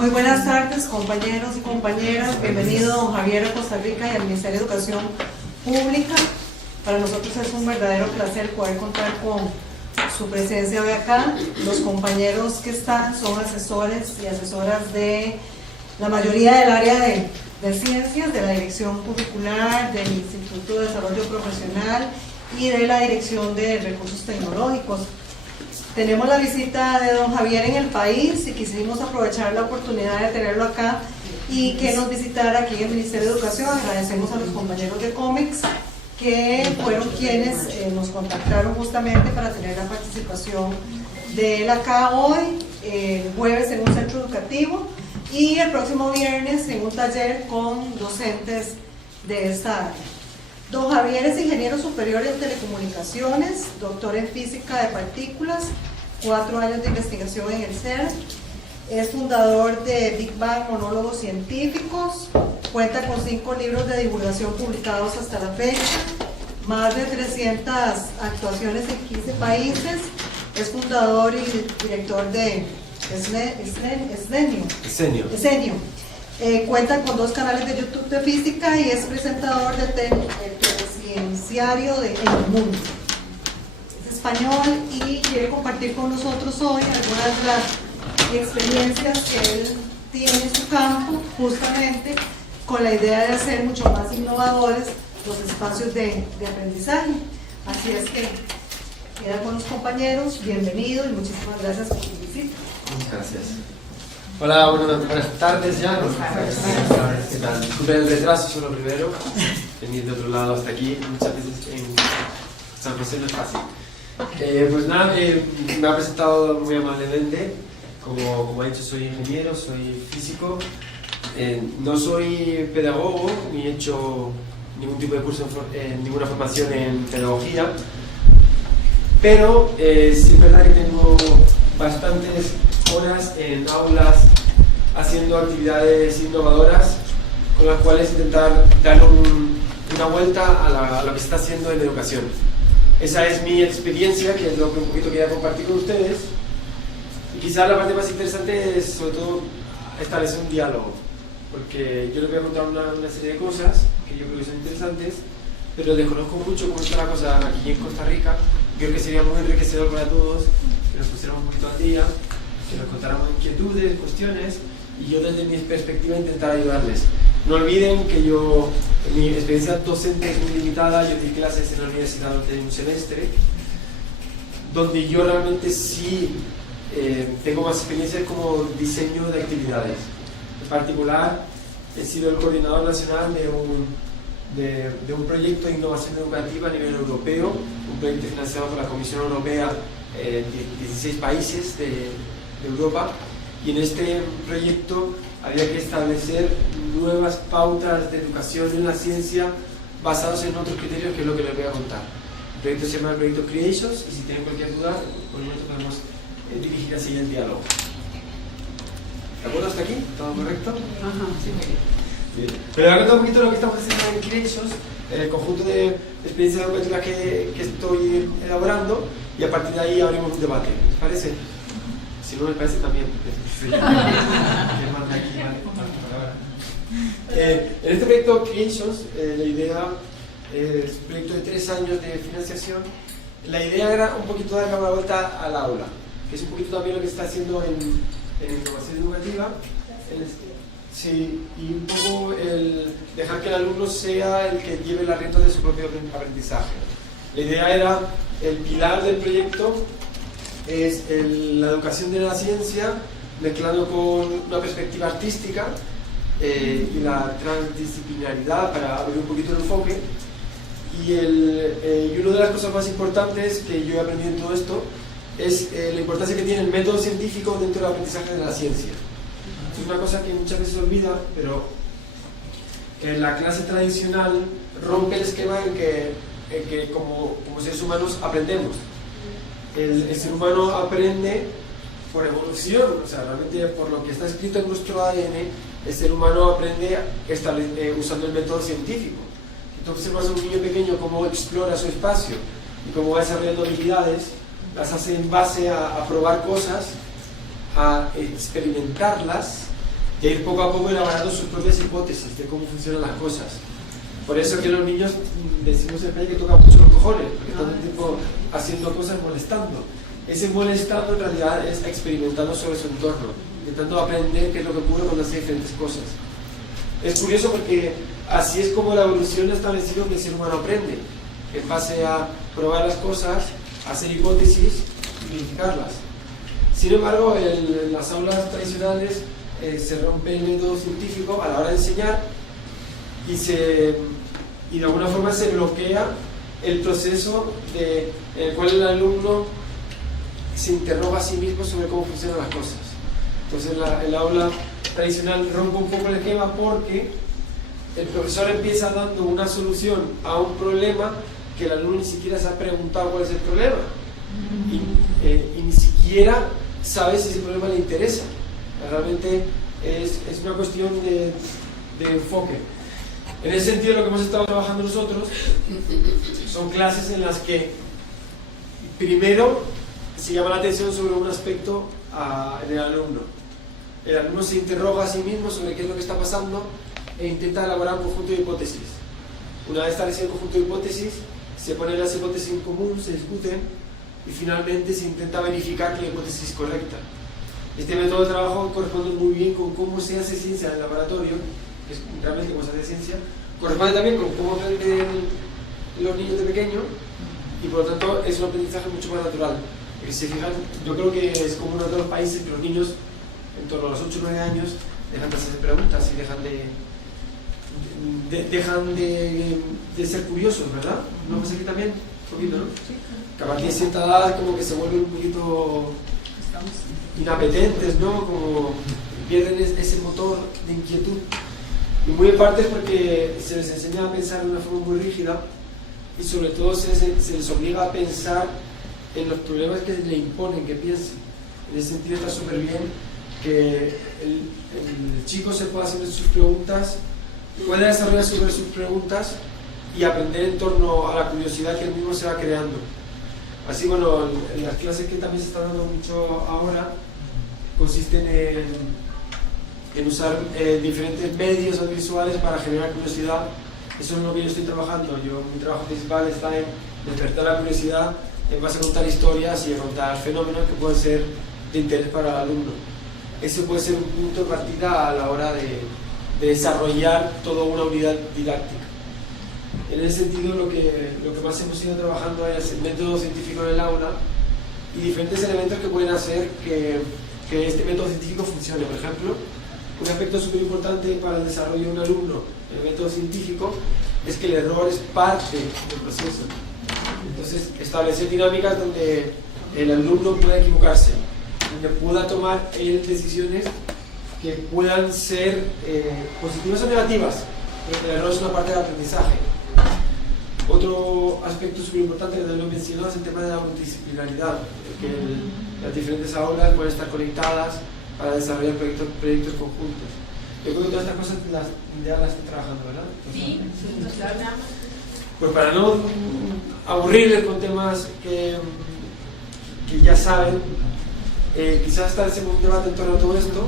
Muy buenas tardes, compañeros y compañeras. Bienvenido, don Javier, a Costa Rica y al Ministerio de Educación Pública. Para nosotros es un verdadero placer poder contar con su presencia hoy acá. Los compañeros que están son asesores y asesoras de la mayoría del área de ciencias, de la Dirección Curricular, del Instituto de Desarrollo Profesional y de la Dirección de Recursos Tecnológicos. Tenemos la visita de don Javier en el país y quisimos aprovechar la oportunidad de tenerlo acá y que nos visitara aquí en el Ministerio de Educación. Agradecemos a los compañeros de COMEX que fueron quienes nos contactaron justamente para tener la participación de él acá hoy, el jueves en un centro educativo y el próximo viernes en un taller con docentes de esta área. Don Javier es ingeniero superior en telecomunicaciones, doctor en física de partículas, 4 años de investigación en el CERN, es fundador de Big Bang Monólogos Científicos, cuenta con 5 libros de divulgación publicados hasta la fecha, más de 300 actuaciones en 15 países, es fundador y director de Escenio. Cuenta con 2 canales de YouTube de física y es presentador del Telecienciario de El Mundo. Es español y quiere compartir con nosotros hoy algunas de las experiencias que él tiene en su campo, justamente con la idea de hacer mucho más innovadores los espacios de aprendizaje. Así es que queda con los compañeros, bienvenido y muchísimas gracias por su visita. Muchas gracias. Hola, buenas tardes ya. ¿Qué tal? Disculpen el retraso, eso es lo primero. Venir de otro lado hasta aquí, muchas veces en San José no es fácil. Pues nada, me ha presentado muy amablemente. Como ha dicho, soy ingeniero, soy físico. No soy pedagogo, ni he hecho ningún tipo de curso, ninguna formación en pedagogía. Pero sí es verdad que tengo bastantes horas en aulas haciendo actividades innovadoras con las cuales intentar dar una vuelta a lo que se está haciendo en educación. Esa es mi experiencia, que es lo que un poquito quería compartir con ustedes, y quizás la parte más interesante es sobre todo establecer un diálogo, porque yo les voy a contar una serie de cosas que yo creo que son interesantes, pero desconozco mucho cómo está la cosa aquí en Costa Rica. Creo que sería muy enriquecedor para todos que nos pusiéramos un poquito al día, que nos contáramos inquietudes, cuestiones, y yo desde mi perspectiva intentar ayudarles. No olviden que yo, mi experiencia docente es muy limitada. Yo di clases en la universidad durante un semestre, donde yo realmente sí tengo más experiencia como diseño de actividades. En particular, he sido el coordinador nacional de un proyecto de innovación educativa a nivel europeo, un proyecto financiado por la Comisión Europea, 16 países de Europa, y en este proyecto había que establecer nuevas pautas de educación en la ciencia basados en otros criterios, que es lo que les voy a contar. El proyecto se llama el proyecto Creations, y si tienen cualquier duda, por nosotros podemos dirigir así el diálogo. ¿De acuerdo hasta aquí? ¿Todo correcto? Ajá, sí, muy bien. Bien. Pero ahora cuento un poquito de lo que estamos haciendo en Creations, el conjunto de experiencias educativas que estoy elaborando, y a partir de ahí abrimos un debate. ¿Les parece? Si no les parece, también. En este proyecto Creations, la idea es un proyecto de 3 años de financiación. La idea era un poquito darle una vuelta al aula, que es un poquito también lo que se está haciendo en innovación educativa. Sí, y un poco el dejar que el alumno sea el que lleve las riendas de su propio aprendizaje. La idea era, el pilar del proyecto es la educación de la ciencia mezclando con una perspectiva artística y la transdisciplinaridad para abrir un poquito el enfoque. Y una de las cosas más importantes que yo he aprendido en todo esto es la importancia que tiene el método científico dentro del aprendizaje de la ciencia. Es una cosa que muchas veces se olvida, pero en la clase tradicional rompe el esquema en que como seres humanos aprendemos. El ser humano aprende por evolución, o sea, realmente por lo que está escrito en nuestro ADN, el ser humano aprende usando el método científico. Entonces observas a un niño pequeño cómo explora su espacio y cómo va desarrollando habilidades, las hace en base a probar cosas, a experimentarlas de ir poco a poco elaborando sus propias hipótesis de cómo funcionan las cosas. Por eso que los niños decimos en que tocan mucho los cojones, porque todo el tiempo haciendo cosas molestando. Ese molestando en realidad es experimentando sobre su entorno, intentando aprender qué es lo que ocurre cuando hace diferentes cosas. Es curioso porque así es como la evolución ha establecido que el ser humano aprende, en base a probar las cosas, hacer hipótesis y verificarlas. Sin embargo, en las aulas tradicionales se rompe el método científico a la hora de enseñar y de alguna forma se bloquea el proceso en el cual el alumno se interroga a sí mismo sobre cómo funcionan las cosas. Entonces el aula tradicional rompe un poco el esquema porque el profesor empieza dando una solución a un problema que el alumno ni siquiera se ha preguntado cuál es el problema y ni siquiera sabe si ese problema le interesa. Realmente es una cuestión de enfoque. En ese sentido, lo que hemos estado trabajando nosotros son clases en las que primero se llama la atención sobre un aspecto en el alumno. El alumno se interroga a sí mismo sobre qué es lo que está pasando e intenta elaborar un conjunto de hipótesis. Una vez establecido el conjunto de hipótesis, se ponen las hipótesis en común, se discuten y finalmente se intenta verificar que la hipótesis es correcta. Este método de trabajo corresponde muy bien con cómo se hace ciencia en el laboratorio, que es realmente cómo se hace ciencia, corresponde también con cómo aprenden los niños de pequeño y por lo tanto es un aprendizaje mucho más natural. Porque si se fijan, yo creo que es como uno de los países que los niños en torno a los 8 o 9 años dejan de hacer preguntas y dejan de ser curiosos, ¿verdad? ¿No pasa aquí también? Un poquito, ¿no? Que a partir de cierta edad como que se vuelven un poquito inapetentes, ¿no? Como pierden ese motor de inquietud. Y muy en parte es porque se les enseña a pensar de una forma muy rígida y sobre todo se les obliga a pensar en los problemas que le imponen que piensen. En ese sentido está súper bien que el chico se pueda hacer sus preguntas, pueda desarrollar sobre sus preguntas y aprender en torno a la curiosidad que él mismo se va creando. Así, bueno, en las clases que también se están dando mucho ahora consisten en usar diferentes medios audiovisuales para generar curiosidad. Eso es lo que yo estoy trabajando. Mi trabajo principal está en despertar la curiosidad en base a contar historias y a contar fenómenos que pueden ser de interés para el alumno. Ese puede ser un punto de partida a la hora de desarrollar toda una unidad didáctica. En ese sentido, lo que más hemos ido trabajando es el método científico en el aula y diferentes elementos que pueden hacer que este método científico funcione. Por ejemplo, un aspecto súper importante para el desarrollo de un alumno en el método científico es que el error es parte del proceso. Entonces, establecer dinámicas donde el alumno pueda equivocarse, donde pueda tomar decisiones que puedan ser positivas o negativas, pero el error es una parte del aprendizaje. Otro aspecto súper importante que también lo mencionó es el tema de la multidisciplinaridad, que las diferentes aulas pueden estar conectadas para desarrollar proyectos conjuntos. Yo creo que todas estas cosas ya las estoy trabajando, ¿verdad? Sí, pues para no aburrirles con temas que ya saben, quizás establecemos un debate en torno a todo esto.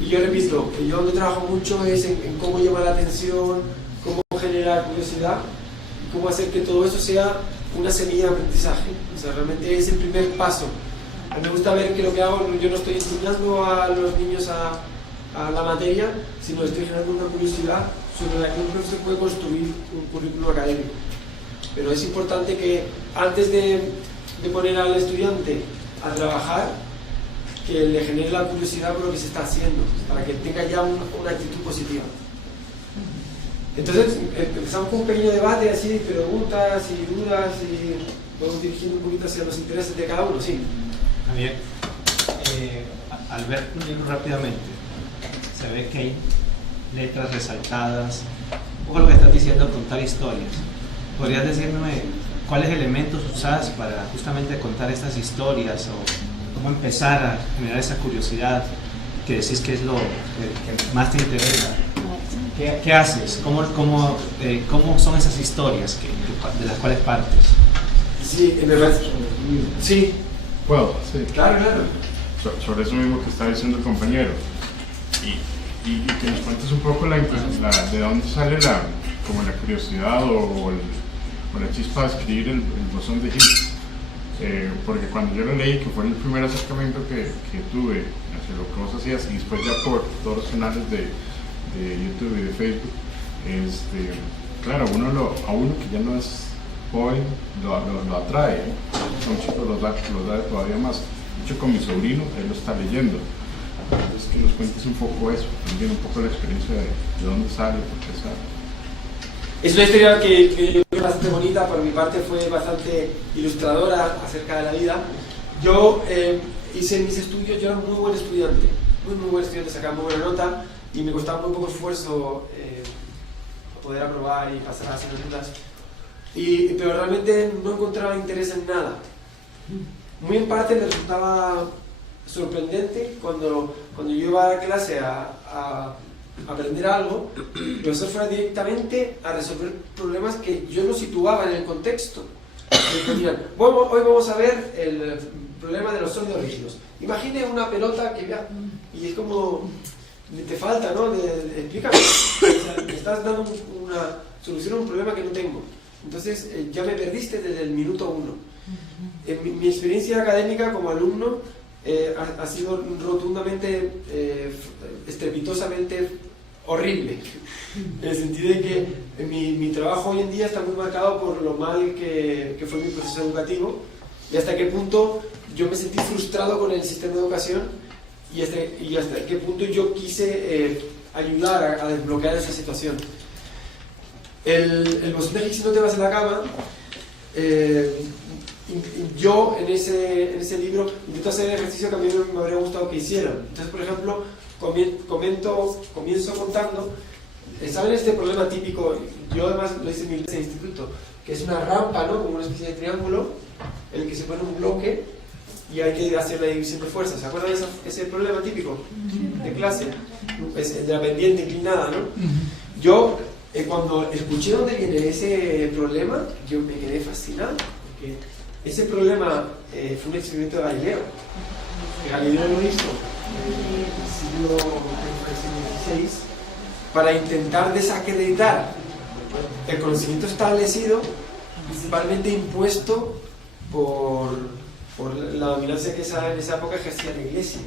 Y yo repito, que yo donde trabajo mucho es en cómo llamar la atención, cómo generar curiosidad y cómo hacer que todo esto sea una semilla de aprendizaje. O sea, realmente es el primer paso. A mí me gusta ver que lo que hago, yo no estoy enseñando a los niños a la materia, sino estoy generando una curiosidad sobre la que un profesor puede construir un currículum académico. Pero es importante que antes de poner al estudiante a trabajar, que le genere la curiosidad por lo que se está haciendo, para que tenga ya una actitud positiva. Entonces empezamos con un pequeño debate, así, preguntas y dudas, y vamos dirigiendo un poquito hacia los intereses de cada uno, sí. Javier, al ver un libro rápidamente, se ve que hay letras resaltadas, un poco lo que estás diciendo, contar historias. ¿Podrías decirme cuáles elementos usas para justamente contar estas historias o cómo empezar a generar esa curiosidad que decís que es lo que más te interesa? ¿Qué haces? ¿Cómo son esas historias de las cuales partes? Sí, en verdad, sí. ¿Puedo? Sí. Claro. Sobre eso mismo que está diciendo el compañero. y que nos cuentes un poco de dónde sale como la curiosidad o la chispa de escribir el bosón de Higgs. Porque cuando yo lo leí, que fue el primer acercamiento que tuve hacia lo que vos hacías, y después ya por todos los canales de YouTube y de Facebook, claro, a uno que ya no es joven, lo atrae, a un chico lo da todavía más. De hecho, con mi sobrino, él lo está leyendo. Entonces, que nos cuentes un poco eso, también un poco la experiencia de dónde sale, por qué sale. Es una historia que yo creo bastante bonita, por mi parte fue bastante ilustradora acerca de la vida. Yo hice mis estudios, yo era muy buen estudiante, muy buen estudiante, sacaba muy buena nota y me costaba muy poco esfuerzo poder aprobar y pasar las asignaturas. Pero realmente no encontraba interés en nada. Muy en parte me resultaba sorprendente cuando yo iba a clase a aprender algo, el profesor fuera directamente a resolver problemas que yo no situaba en el contexto. Hoy vamos a ver el problema de los sólidos rígidos. Imagine una pelota que vea, y es como, te falta, ¿no? Explícame. O sea, me estás dando una solución a un problema que no tengo. Entonces ya me perdiste desde el minuto 1. Mi experiencia académica como alumno ha sido rotundamente, estrepitosamente horrible, en el sentido de que mi trabajo hoy en día está muy marcado por lo mal que fue mi proceso educativo y hasta qué punto yo me sentí frustrado con el sistema de educación y hasta qué punto yo quise ayudar a desbloquear esa situación. El bosón de Higgs, si no te vas a la cama, yo en ese libro intento hacer el ejercicio que a mí me habría gustado que hicieran. Entonces, por ejemplo, comienzo contando, ¿saben este problema típico? Yo además lo hice en mi instituto, que es una rampa, ¿no? Como una especie de triángulo en el que se pone un bloque y hay que hacer la división de fuerzas. ¿Se acuerdan de ese problema típico de clase? Es el de la pendiente inclinada, ¿no? Yo, cuando escuché dónde viene ese problema, yo me quedé fascinado, porque ese problema fue un experimento de Galileo. Galileo lo hizo en el siglo XVI para intentar desacreditar el conocimiento establecido, principalmente impuesto por la dominancia que en esa época ejercía la Iglesia.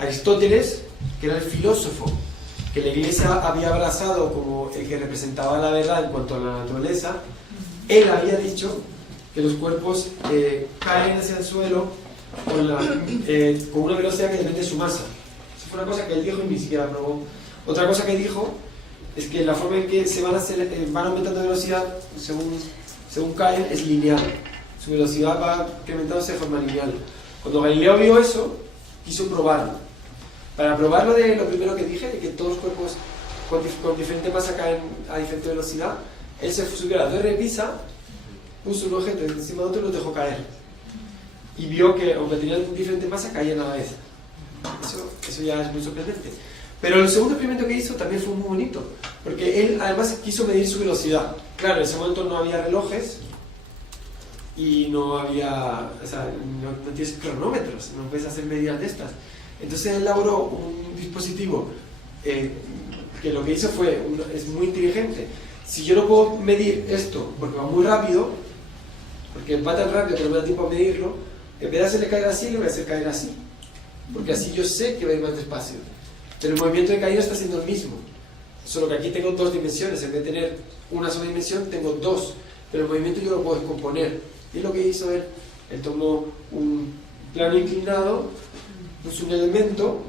Aristóteles, que era el filósofo que la Iglesia había abrazado como el que representaba la verdad en cuanto a la naturaleza, él había dicho que los cuerpos caen hacia el suelo con una velocidad que depende de su masa. Eso fue una cosa que él dijo y ni siquiera probó. Otra cosa que dijo es que la forma en que se van aumentando de velocidad según caen es lineal. Su velocidad va incrementándose de forma lineal. Cuando Galileo vio eso, quiso probarlo. Para probarlo, lo primero que dije, de que todos los cuerpos con diferente masa caen a diferente velocidad, él se subió a la torre de Pisa, puso un objeto encima de otro y lo dejó caer. Y vio que, aunque tenían diferente masa, caían a la vez. Eso ya es muy sorprendente. Pero el segundo experimento que hizo también fue muy bonito, porque él además quiso medir su velocidad. Claro, en ese momento no había relojes y no había, o sea, no tienes cronómetros, no puedes hacer medidas de estas. Entonces él elaboró un dispositivo que lo que hizo es muy inteligente. Si yo no puedo medir esto porque va muy rápido, porque va tan rápido que no me da tiempo a medirlo, en vez de hacerle caer así, le voy a hacer caer así, porque así yo sé que va a ir más despacio. Pero el movimiento de caída está siendo el mismo, solo que aquí tengo dos dimensiones. En vez de tener una sola dimensión, tengo dos, pero el movimiento yo lo puedo descomponer. Y es lo que hizo él. Él tomó un plano inclinado, puso un elemento,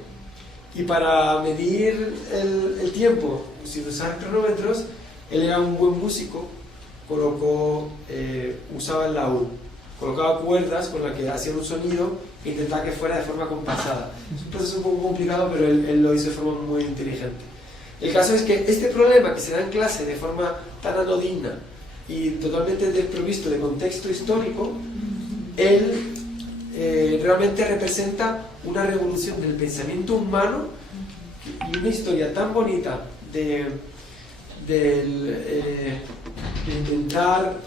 y para medir el tiempo sin usar cronómetros, él era un buen músico, usaba el laúd, colocaba cuerdas con las que hacían un sonido e intentaba que fuera de forma compasada. Es un proceso un poco complicado, pero él lo hizo de forma muy inteligente. El caso es que este problema que se da en clase de forma tan anodina y totalmente desprovisto de contexto histórico, él realmente representa una revolución del pensamiento humano y una historia tan bonita de intentar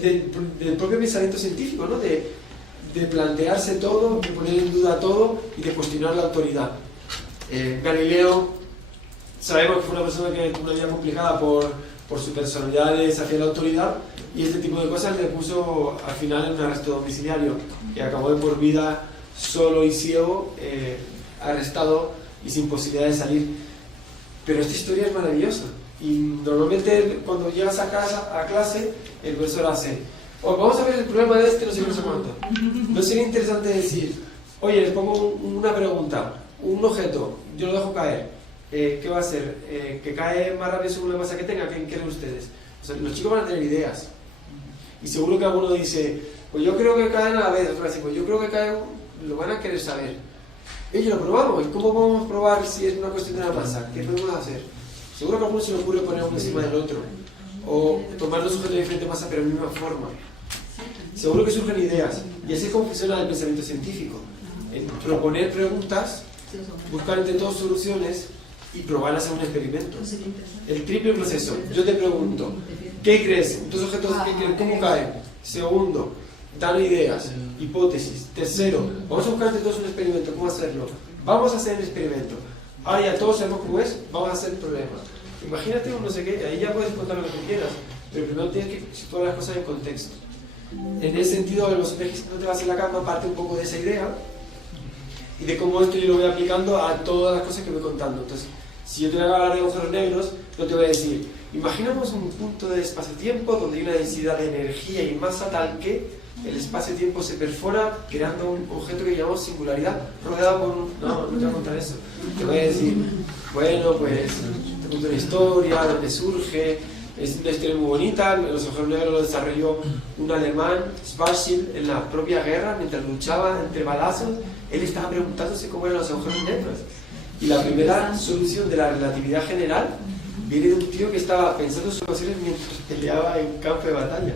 del propio pensamiento científico, ¿no? De plantearse todo, de poner en duda todo y de cuestionar la autoridad. Galileo, sabemos que fue una persona que tuvo una vida complicada por su personalidad de desafiar la autoridad, y este tipo de cosas le puso al final en un arresto domiciliario, y acabó de por vida solo y ciego, arrestado y sin posibilidad de salir. Pero esta historia es maravillosa, y normalmente cuando llegas a casa, a clase, el profesor hace: vamos a ver el problema de este, no sé cuánto. ¿No sería interesante decir: oye, les pongo una pregunta, un objeto, yo lo dejo caer, ¿qué va a hacer? ¿Que cae más rápido según la masa que tenga? ¿Qué creen ustedes? O sea, los chicos van a tener ideas, y seguro que alguno dice: pues yo creo que caen a la vez, otro dice: pues yo creo que cae, lo van a querer saber. Y lo probamos. ¿Cómo podemos probar si es una cuestión de la masa? ¿Qué podemos hacer? Seguro que a alguno se le ocurre poner uno encima del otro, o tomar dos objetos de diferente masa pero de la misma forma. Seguro que surgen ideas, y así es como funciona el pensamiento científico: en proponer preguntas, buscar entre todos soluciones y probarlas en un experimento. El triple proceso: yo te pregunto, ¿qué crees? Dos objetos, ¿qué crees? ¿Cómo caen? Segundo, dan ideas, hipótesis. Tercero, vamos a buscar entre todos un experimento. ¿Cómo hacerlo? Vamos a hacer el experimento. Ahora ya todos sabemos cómo es, vamos a hacer el problema. Imagínate un no sé qué, ahí ya puedes contar lo que tú quieras, pero primero tienes que situar las cosas en contexto. En ese sentido, el boceto no te vas en la cama parte un poco de esa idea y de cómo esto yo lo voy aplicando a todas las cosas que voy contando. Entonces, si yo te voy a hablar de agujeros negros, no te voy a decir: imaginamos un punto de espacio-tiempo donde hay una densidad de energía y masa tal que el espacio-tiempo se perfora creando un objeto que llamamos singularidad rodeado por un... No te voy a contar eso. Te voy a decir: bueno, pues te cuento una historia, dónde surge. Es una historia muy bonita. Los agujeros negros lo desarrolló un alemán, Schwarzschild, en la propia guerra, mientras luchaba entre balazos. Él estaba preguntándose cómo eran los agujeros negros. Y la primera solución de la relatividad general viene de un tío que estaba pensando sus ecuaciones mientras peleaba en campo de batalla.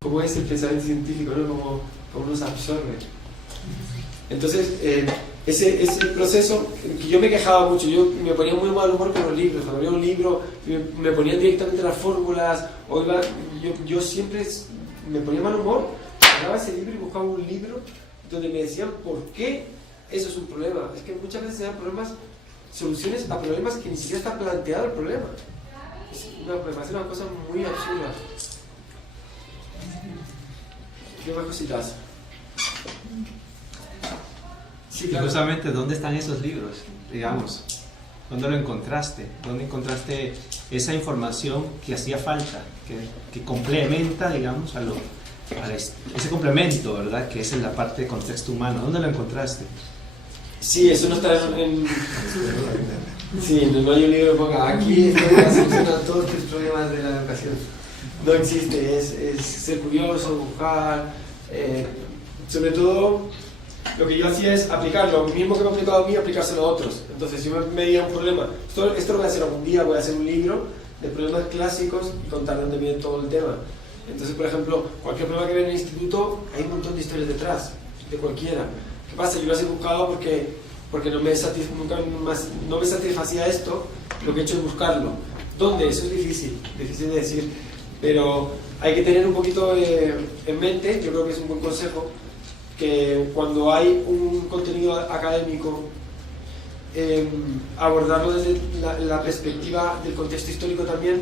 ¿Cómo es el pensamiento científico, ¿no? Cómo nos absorbe. Entonces, ese proceso, que yo me quejaba mucho, yo me ponía muy mal humor con los libros. Cuando veía un libro, me ponía directamente las fórmulas, yo siempre me ponía mal humor, agarraba ese libro y buscaba un libro donde me decían por qué eso es un problema. Es que muchas veces se dan soluciones a problemas que ni siquiera está planteado el problema. Me parece una cosa muy absurda. ¿Qué más cositas? Sí, claro. Justamente, ¿dónde están esos libros? Digamos, ¿dónde lo encontraste? ¿Dónde encontraste esa información que hacía falta? Que complementa, digamos, ese complemento, ¿verdad? Que es en la parte de contexto humano. ¿Dónde lo encontraste? Sí, eso no está en... Sí, no hay un libro que ponga: aquí soluciona todos tus problemas de la educación. No existe, es ser curioso, buscar, sobre todo lo que yo hacía es aplicar lo mismo que me he aplicado a mí, aplicárselo a otros. Entonces, si me veía un problema, esto lo voy a hacer algún día, voy a hacer un libro de problemas clásicos y contar de dónde viene todo el tema. Entonces, por ejemplo, cualquier problema que ve en el instituto, hay un montón de historias detrás, de cualquiera. ¿Qué pasa? Yo las he buscado porque no me satisfacía esto, lo que he hecho es buscarlo. ¿Dónde? Eso es difícil de decir, pero hay que tener un poquito en mente, yo creo que es un buen consejo, que cuando hay un contenido académico, abordarlo desde la perspectiva del contexto histórico también,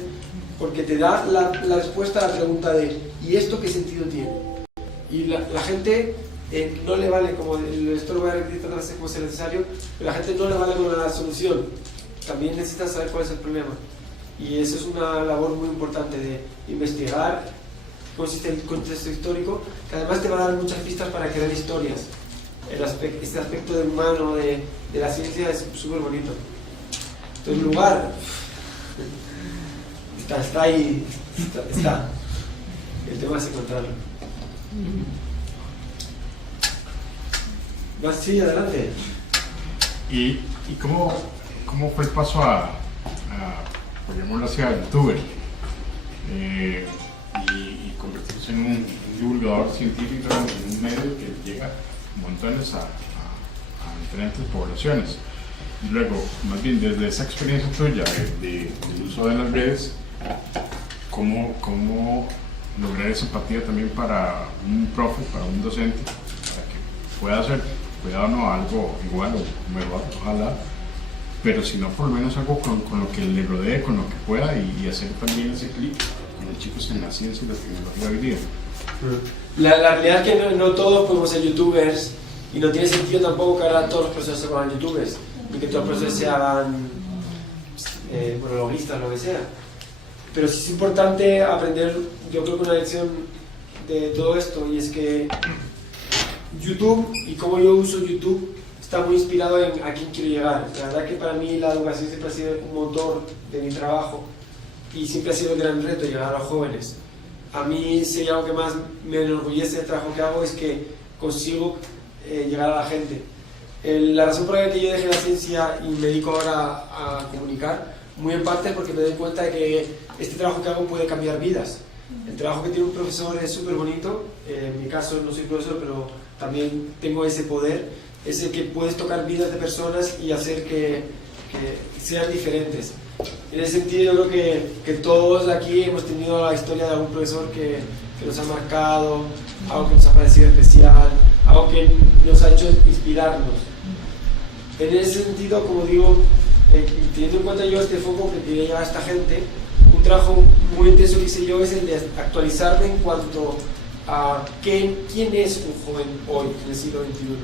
porque te da la respuesta a la pregunta de ¿y esto qué sentido tiene? Y la gente no le vale, como esto lo voy a repetir tantas veces como sea necesario, pero la gente no le vale con la solución, también necesita saber cuál es el problema. Y eso es una labor muy importante de investigar cómo existe el contexto histórico, que además te va a dar muchas pistas para crear historias. Este aspecto del humano, de la ciencia, es súper bonito. Entonces, el lugar está ahí, está. El tema es encontrarlo. ¿Vas? Sí, adelante. ¿Y cómo fue el paso a llamarlo así, a youtuber? Y convertirse en un divulgador científico en un medio que llega montones a diferentes poblaciones. Y luego, más bien desde esa experiencia tuya del uso de las redes, ¿cómo lograr esa empatía también para un profe, para un docente, para que pueda hacer, cuidado, no algo igual o mejor, ojalá, pero si no, por lo menos algo con lo que le rodee, con lo que pueda y hacer también ese clic con los chicos en la ciencia y la tecnología hoy día. La realidad es que no todos podemos ser youtubers y no tiene sentido tampoco que ahora todos los profesores se hagan youtubers y que todos los profesores se hagan bloguistas, lo que sea. Pero sí es importante aprender, yo creo que una lección de todo esto, y es que YouTube y cómo yo uso YouTube está muy inspirado en a quién quiero llegar. La verdad que para mí la educación siempre ha sido un motor de mi trabajo y siempre ha sido un gran reto llegar a los jóvenes. A mí, si hay algo que más me enorgullece del trabajo que hago es que consigo llegar a la gente. La razón por la que yo dejé la ciencia y me dedico ahora a comunicar, muy en parte porque me doy cuenta de que este trabajo que hago puede cambiar vidas. El trabajo que tiene un profesor es súper bonito. En mi caso no soy profesor, pero también tengo ese poder. Es el que puedes tocar vidas de personas y hacer que sean diferentes. En ese sentido, yo creo que todos aquí hemos tenido la historia de algún profesor que nos ha marcado, algo que nos ha parecido especial, algo que nos ha hecho inspirarnos. En ese sentido, como digo, teniendo en cuenta yo este foco que quería llevar a esta gente, un trabajo muy intenso que hice yo es el de actualizarme en cuanto a quién es un joven hoy, en el siglo XXI.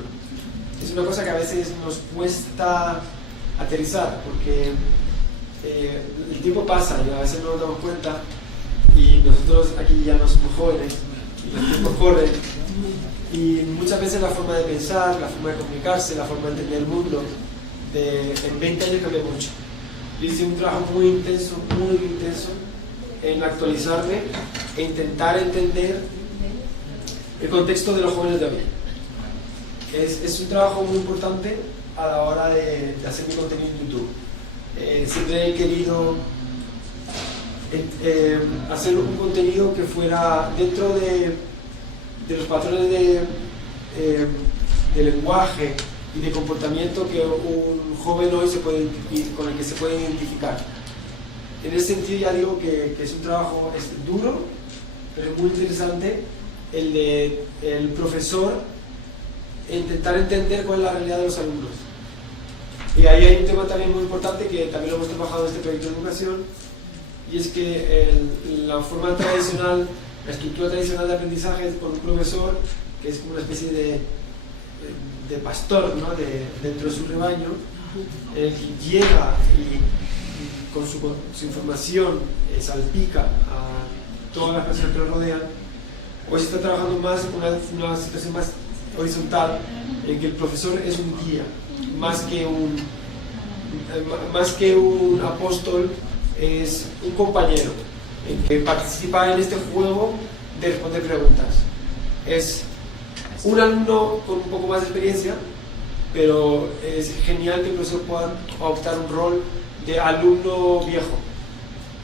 Es una cosa que a veces nos cuesta aterrizar, porque el tiempo pasa y a veces no nos damos cuenta, y nosotros aquí ya no somos jóvenes y el tiempo corre, y muchas veces la forma de pensar, la forma de comunicarse, la forma de entender el mundo en 20 años cambia mucho. Yo hice un trabajo muy intenso en actualizarme e intentar entender el contexto de los jóvenes de hoy. Es un trabajo muy importante a la hora de hacer mi contenido en YouTube. Siempre he querido hacer un contenido que fuera dentro de los patrones de lenguaje y de comportamiento que un joven hoy con el que se puede identificar. En ese sentido ya digo que es un trabajo duro, pero muy interesante el profesor intentar entender cuál es la realidad de los alumnos. Y ahí hay un tema también muy importante que también lo hemos trabajado en este proyecto de educación, y es que la forma tradicional, la estructura tradicional de aprendizaje es por un profesor que es como una especie de pastor, ¿no? Dentro de su rebaño, el que llega y con su información salpica a todas las personas que lo rodean. Hoy se está trabajando más en una situación más horizontal, en que el profesor es un guía, más que un apóstol, es un compañero que participa en este juego de responder preguntas. Es un alumno con un poco más de experiencia, pero es genial que el profesor pueda adoptar un rol de alumno viejo,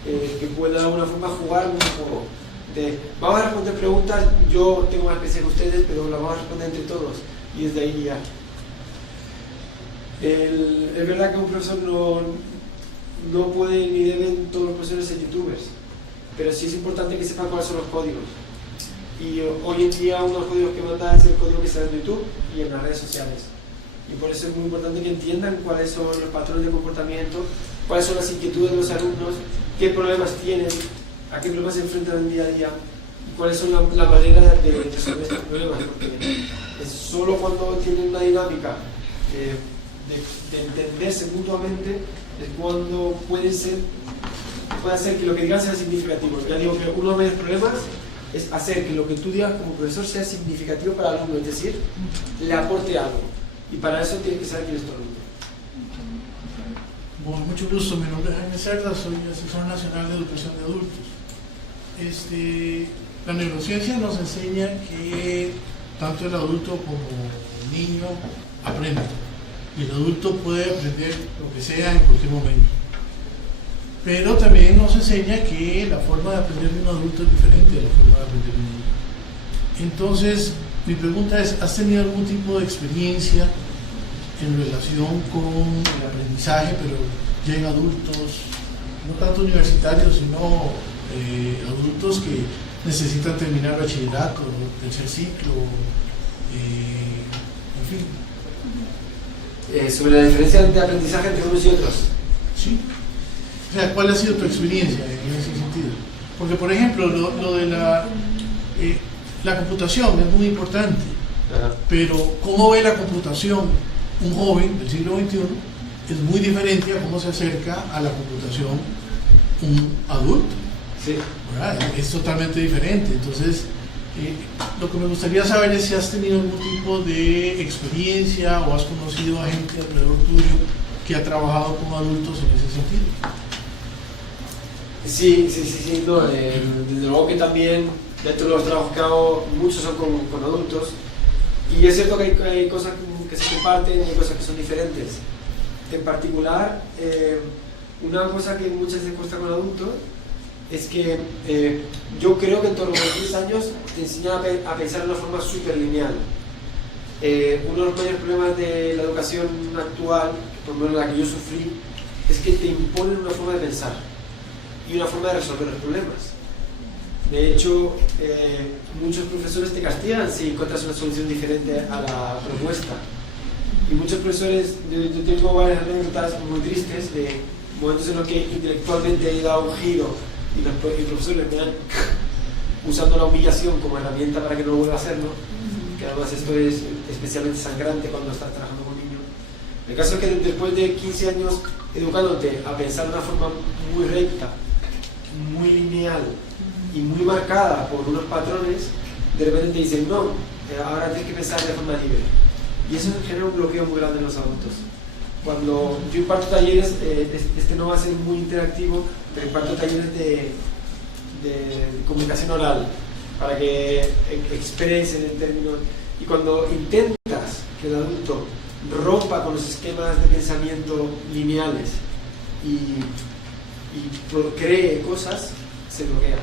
que pueda de alguna forma jugar un juego. Vamos a responder preguntas, yo tengo más experiencia que ustedes, pero las vamos a responder entre todos, y desde ahí ya. Es verdad que un profesor no puede ni deben todos los profesores ser youtubers, pero sí es importante que sepan cuáles son los códigos. Y hoy en día uno de los códigos que manda es el código que está en YouTube y en las redes sociales. Y por eso es muy importante que entiendan cuáles son los patrones de comportamiento, cuáles son las inquietudes de los alumnos, qué problemas tienen, a qué problemas se enfrentan en el día a día y cuáles son la manera de resolver estos problemas. Porque es solo cuando tienen una dinámica de entenderse mutuamente es cuando puede hacer que lo que digan sea significativo. Ya digo que uno de los problemas es hacer que lo que tú digas como profesor sea significativo para el alumno, es decir, le aporte algo. Y para eso tiene que saber quién es tu alumno. Bueno, mucho gusto, mi nombre es Jaime Cerda, soy asesor nacional de educación de adultos. La neurociencia nos enseña que tanto el adulto como el niño aprenden. Y el adulto puede aprender lo que sea en cualquier momento. Pero también nos enseña que la forma de aprender de un adulto es diferente a la forma de aprender de un niño. Entonces, mi pregunta es, ¿has tenido algún tipo de experiencia en relación con el aprendizaje, pero ya en adultos, no tanto universitarios, sino adultos que necesitan terminar bachillerato, tercer ciclo, en fin? sobre la diferencia de aprendizaje entre unos y otros. Sí. O sea, ¿cuál ha sido tu experiencia en ese sentido? Porque, por ejemplo, lo de la computación es muy importante, pero cómo ve la computación un joven del siglo XXI es muy diferente a cómo se acerca a la computación un adulto. Sí. ¿Verdad? Es totalmente diferente. Entonces, lo que me gustaría saber es si has tenido algún tipo de experiencia o has conocido a gente alrededor tuyo que ha trabajado con adultos en ese sentido. Sí, no, desde luego que también dentro de los trabajos que hago muchos son con adultos, y es cierto que hay cosas que se comparten y hay cosas que son diferentes. En particular, una cosa que muchas veces cuesta con adultos es que yo creo que en torno a los 10 años te enseñan a pensar de una forma súper lineal. Uno de los mayores problemas de la educación actual, por lo menos la que yo sufrí, es que te imponen una forma de pensar y una forma de resolver los problemas. De hecho, muchos profesores te castigan si encuentras una solución diferente a la propuesta. Y muchos profesores, yo tengo varias anécdotas muy tristes de momentos en los que intelectualmente he dado un giro y los profesores me han usando la humillación como herramienta para que no vuelva a hacerlo, que además esto es especialmente sangrante cuando estás trabajando con niños. El caso es que después de 15 años educándote a pensar de una forma muy recta, muy lineal y muy marcada por unos patrones, de repente te dicen no, ahora tienes que pensar de forma libre. Y eso genera un bloqueo muy grande en los adultos. Cuando yo imparto talleres, este no va a ser muy interactivo, pero imparto talleres de comunicación oral, para que expresen en términos. Y cuando intentas que el adulto rompa con los esquemas de pensamiento lineales y cree cosas, se bloquea.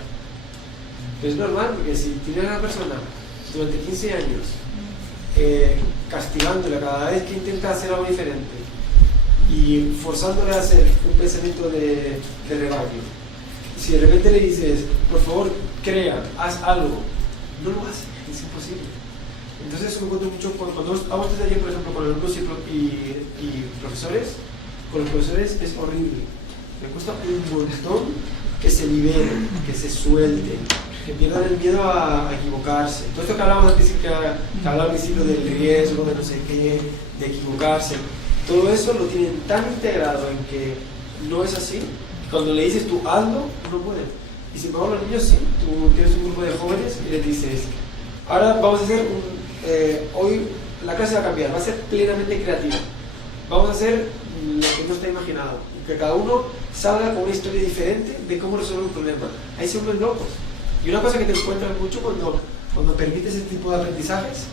Pero es normal, porque si tienes a una persona durante 15 años castigándola cada vez que intenta hacer algo diferente y forzándole a hacer un pensamiento de rebaño, si de repente le dices, por favor, crea, haz algo, no lo hace, es imposible. Entonces eso me encuentro mucho cuando hago este taller, por ejemplo, con alumnos y profesores. Con los profesores es horrible. Me cuesta un montón que se liberen, que se suelten, que pierdan el miedo a equivocarse. Todo esto que hablábamos al principio, que hablaba al principio del riesgo, de no sé qué, de equivocarse, todo eso lo tienen tan integrado en que no es así. Cuando le dices tú hazlo, no pueden. Y sin embargo los niños sí. Tú tienes un grupo de jóvenes y les dices, ahora vamos a hacer hoy la clase va a cambiar, va a ser plenamente creativa. Vamos a hacer lo que no está imaginado. Que cada uno salga con una historia diferente de cómo resolver un problema. Ahí se vuelven locos. Y una cosa que te encuentras mucho cuando permites ese tipo de aprendizajes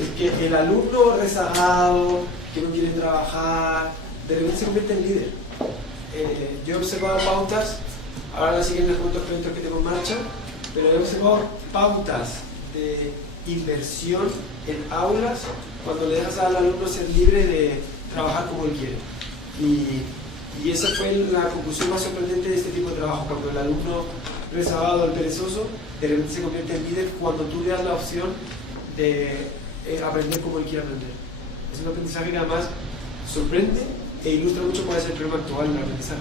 es que el alumno rezagado, que no quiere trabajar, de repente se convierte en líder. Yo he observado pautas, ahora las siguen los otros proyectos que tengo en marcha, pero he observado pautas de inversión en aulas cuando le dejas al alumno ser libre de trabajar como él quiere. Y esa fue la conclusión más sorprendente de este tipo de trabajo, cuando el alumno rezagado, el perezoso, de repente se convierte en líder cuando tú le das la opción de aprender como él quiere aprender. Es un aprendizaje que además sorprende e ilustra mucho cuál es el problema actual del aprendizaje.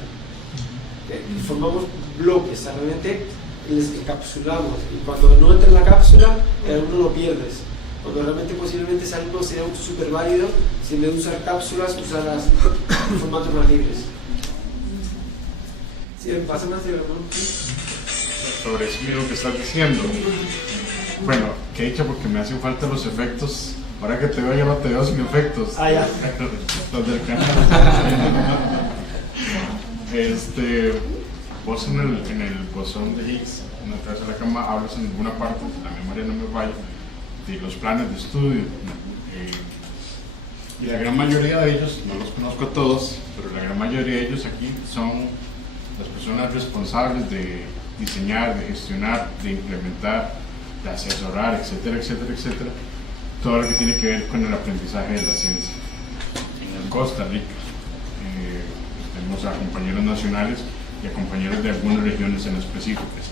Formamos bloques, realmente les encapsulamos, y cuando no entra en la cápsula, el alumno lo pierdes. Cuando realmente posiblemente ese alumno sea súper válido, si en vez de usar cápsulas, usarás formatos más libres. Sí, pasa más de sobre eso mismo que estás diciendo. Bueno, que he dicho porque me hacen falta los efectos. Ahora que te veo, ya no te veo sin efectos. Ah, ya. Los del canal. Vos en el bosón de Higgs, en la tercera de la cama, hablas en alguna parte, la memoria no me falla, de los planes de estudio. Y la gran mayoría de ellos, no los conozco a todos, pero la gran mayoría de ellos aquí son las personas responsables de diseñar, de gestionar, de implementar, de asesorar, etcétera, etcétera, etcétera, todo lo que tiene que ver con el aprendizaje de la ciencia. En Costa Rica tenemos a compañeros nacionales y a compañeros de algunas regiones en específicas.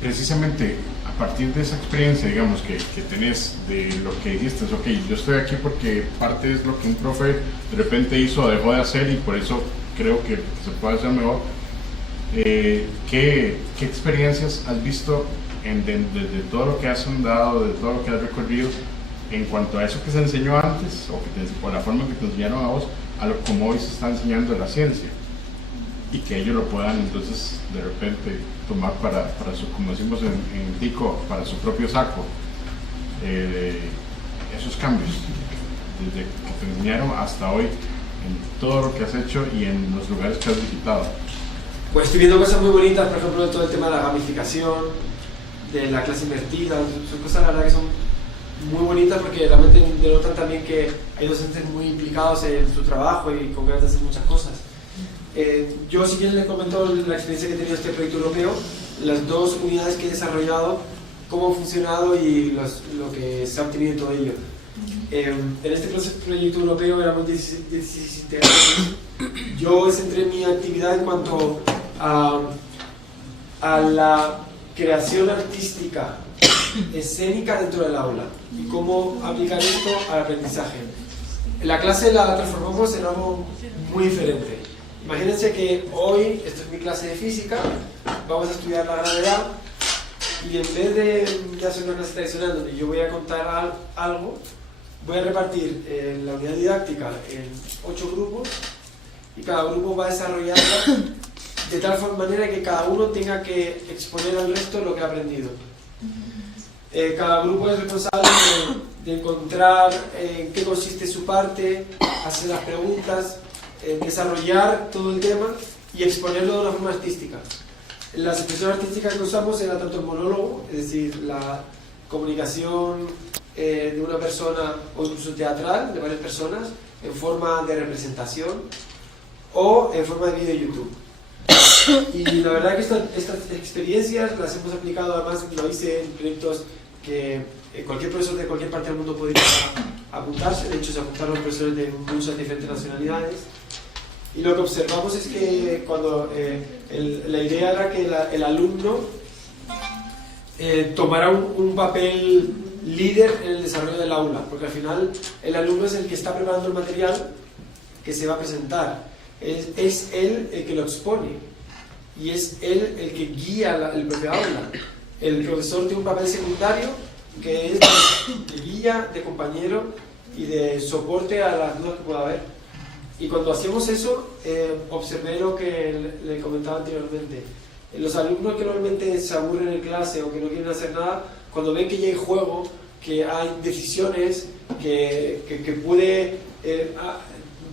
Precisamente a partir de esa experiencia, digamos, que tenés de lo que dijiste, es ok, yo estoy aquí porque parte es lo que un profe de repente hizo o dejó de hacer y por eso creo que se puede hacer mejor. ¿Qué experiencias has visto de todo lo que has andado, de todo lo que has recorrido en cuanto a eso que se enseñó antes o la forma que te enseñaron a vos, a lo como hoy se está enseñando la ciencia? Y que ellos lo puedan entonces de repente tomar para su, como decimos en Tico, para su propio saco, esos cambios desde que te enseñaron hasta hoy en todo lo que has hecho y en los lugares que has visitado. Pues estoy viendo cosas muy bonitas, por ejemplo, todo el tema de la gamificación, de la clase invertida, son cosas la verdad que son muy bonitas porque realmente denotan también que hay docentes muy implicados en su trabajo y con ganas de hacer muchas cosas. Yo si quieres les comento la experiencia que he tenido este proyecto europeo, las 2 unidades que he desarrollado, cómo ha funcionado y lo que se ha obtenido en todo ello. En este proyecto europeo éramos 16 integrantes. Yo centré mi actividad en cuanto a la creación artística escénica dentro del aula y cómo aplicar esto al aprendizaje. La clase la transformamos en algo muy diferente. Imagínense que hoy, esta es mi clase de física, vamos a estudiar la gravedad y en vez de hacer una clase tradicional donde yo voy a contar algo, voy a repartir la unidad didáctica en 8 grupos y cada grupo va a desarrollarla de tal manera que cada uno tenga que exponer al resto lo que ha aprendido. Cada grupo es responsable de encontrar en qué consiste su parte, hacer las preguntas, desarrollar todo el tema y exponerlo de una forma artística. Las expresiones artísticas que usamos era tanto el monólogo, es decir, la comunicación de una persona o incluso teatral de varias personas en forma de representación o en forma de vídeo de YouTube. Y la verdad que estas experiencias las hemos aplicado, además lo hice en proyectos que cualquier profesor de cualquier parte del mundo podría apuntarse. De hecho se apuntaron profesores de muchas diferentes nacionalidades y lo que observamos es que cuando la idea era que el alumno tomara un papel líder en el desarrollo del aula, porque al final el alumno es el que está preparando el material que se va a presentar, es él el que lo expone y es él el que guía el propio aula. El profesor tiene un papel secundario que es de guía, de compañero y de soporte a las dudas que pueda haber. Y cuando hacíamos eso, observé lo que le comentaba anteriormente. Los alumnos que normalmente se aburren en clase o que no quieren hacer nada, cuando ven que ya hay juego, que hay decisiones, que puede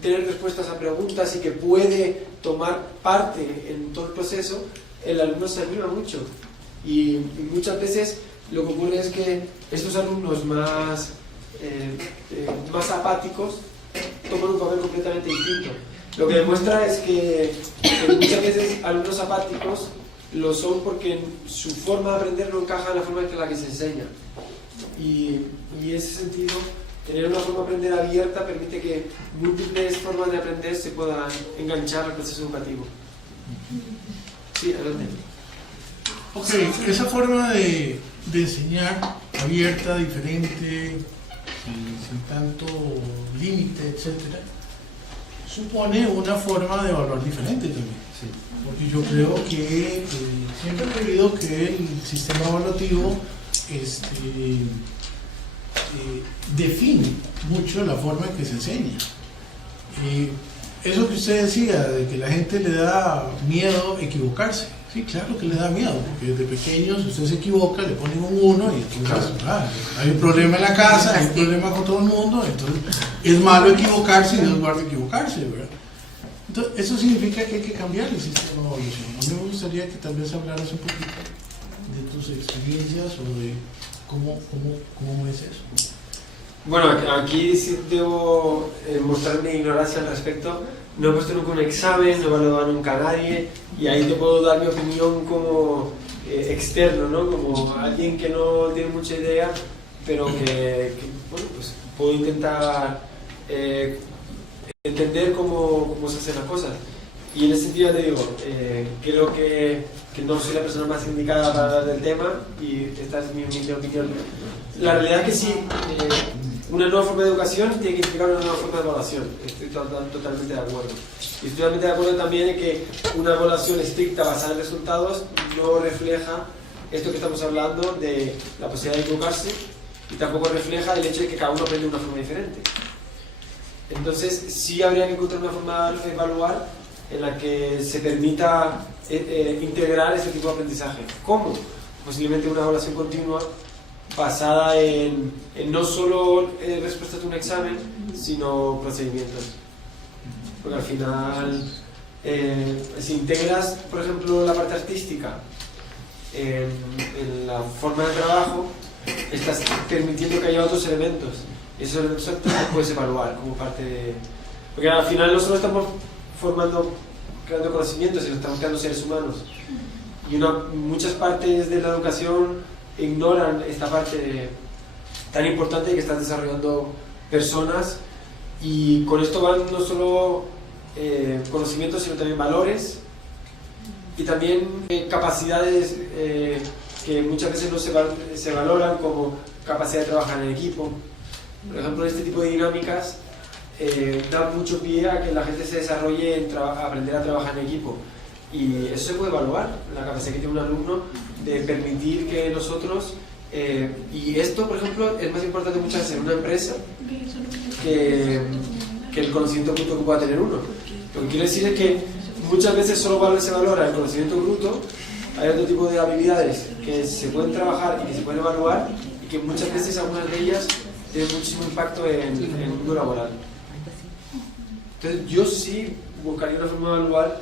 tener respuestas a preguntas y que puede tomar parte en todo el proceso, el alumno se anima mucho. Y muchas veces lo que ocurre es que estos alumnos más apáticos toman un papel completamente distinto. Lo que demuestra es que muchas veces alumnos apáticos lo son porque su forma de aprender no encaja en la forma en la que se enseña. Y en ese sentido, tener una forma de aprender abierta permite que múltiples formas de aprender se puedan enganchar al proceso educativo. Sí, adelante. Ok, esa forma de enseñar abierta, diferente, sin tanto límite, etcétera, supone una forma de evaluar diferente también. Sí. Porque yo creo que siempre he creído que el sistema evaluativo define mucho la forma en que se enseña. Eso que usted decía, de que la gente le da miedo equivocarse, sí, claro que le da miedo, porque desde pequeños usted se equivoca, le ponen un 1 y entonces hay un problema en la casa, hay un problema con todo el mundo, entonces es malo equivocarse y no es malo equivocarse, ¿verdad? Entonces, eso significa que hay que cambiar el sistema de evaluación. A mí me gustaría que tal vez hablaras un poquito de tus experiencias o de cómo es eso. Bueno, aquí sí debo mostrar mi ignorancia al respecto. No he puesto nunca un examen, no he evaluado nunca a nadie y ahí te puedo dar mi opinión como externo, ¿no? Como alguien que no tiene mucha idea, pero que bueno, pues puedo intentar entender cómo se hacen las cosas. Y en ese sentido te digo, creo que no soy la persona más indicada para hablar del tema y esta es mi humilde opinión. La realidad es que sí, una nueva forma de educación tiene que implicar una nueva forma de evaluación. Estoy totalmente de acuerdo. Y estoy totalmente de acuerdo también en que una evaluación estricta basada en resultados no refleja esto que estamos hablando de la posibilidad de equivocarse y tampoco refleja el hecho de que cada uno aprende de una forma diferente. Entonces sí habría que encontrar una forma de evaluar en la que se permita integrar ese tipo de aprendizaje. ¿Cómo? Posiblemente una evaluación continua basada en no solo respuestas de un examen, sino procedimientos. Porque al final, si integras, por ejemplo, la parte artística en la forma de trabajo, estás permitiendo que haya otros elementos. Y esos elementos los puedes evaluar como parte de... Porque al final no solo estamos creando conocimientos, sino estamos creando seres humanos. Y muchas partes de la educación ignoran esta parte tan importante de que están desarrollando personas, y con esto van no solo conocimientos, sino también valores y también capacidades que muchas veces no se valoran, como capacidad de trabajar en equipo. Por ejemplo, este tipo de dinámicas da mucho pie a que la gente se desarrolle en aprender a trabajar en equipo, y eso se puede evaluar, la capacidad que tiene un alumno de permitir que nosotros, y esto por ejemplo es más importante muchas veces en una empresa que el conocimiento bruto que pueda tener uno. Lo que quiero decir es que muchas veces solo se valora el conocimiento bruto. Hay otro tipo de habilidades que se pueden trabajar y que se pueden evaluar, y que muchas veces algunas de ellas tienen muchísimo impacto en el mundo laboral. Entonces yo sí buscaría una forma de evaluar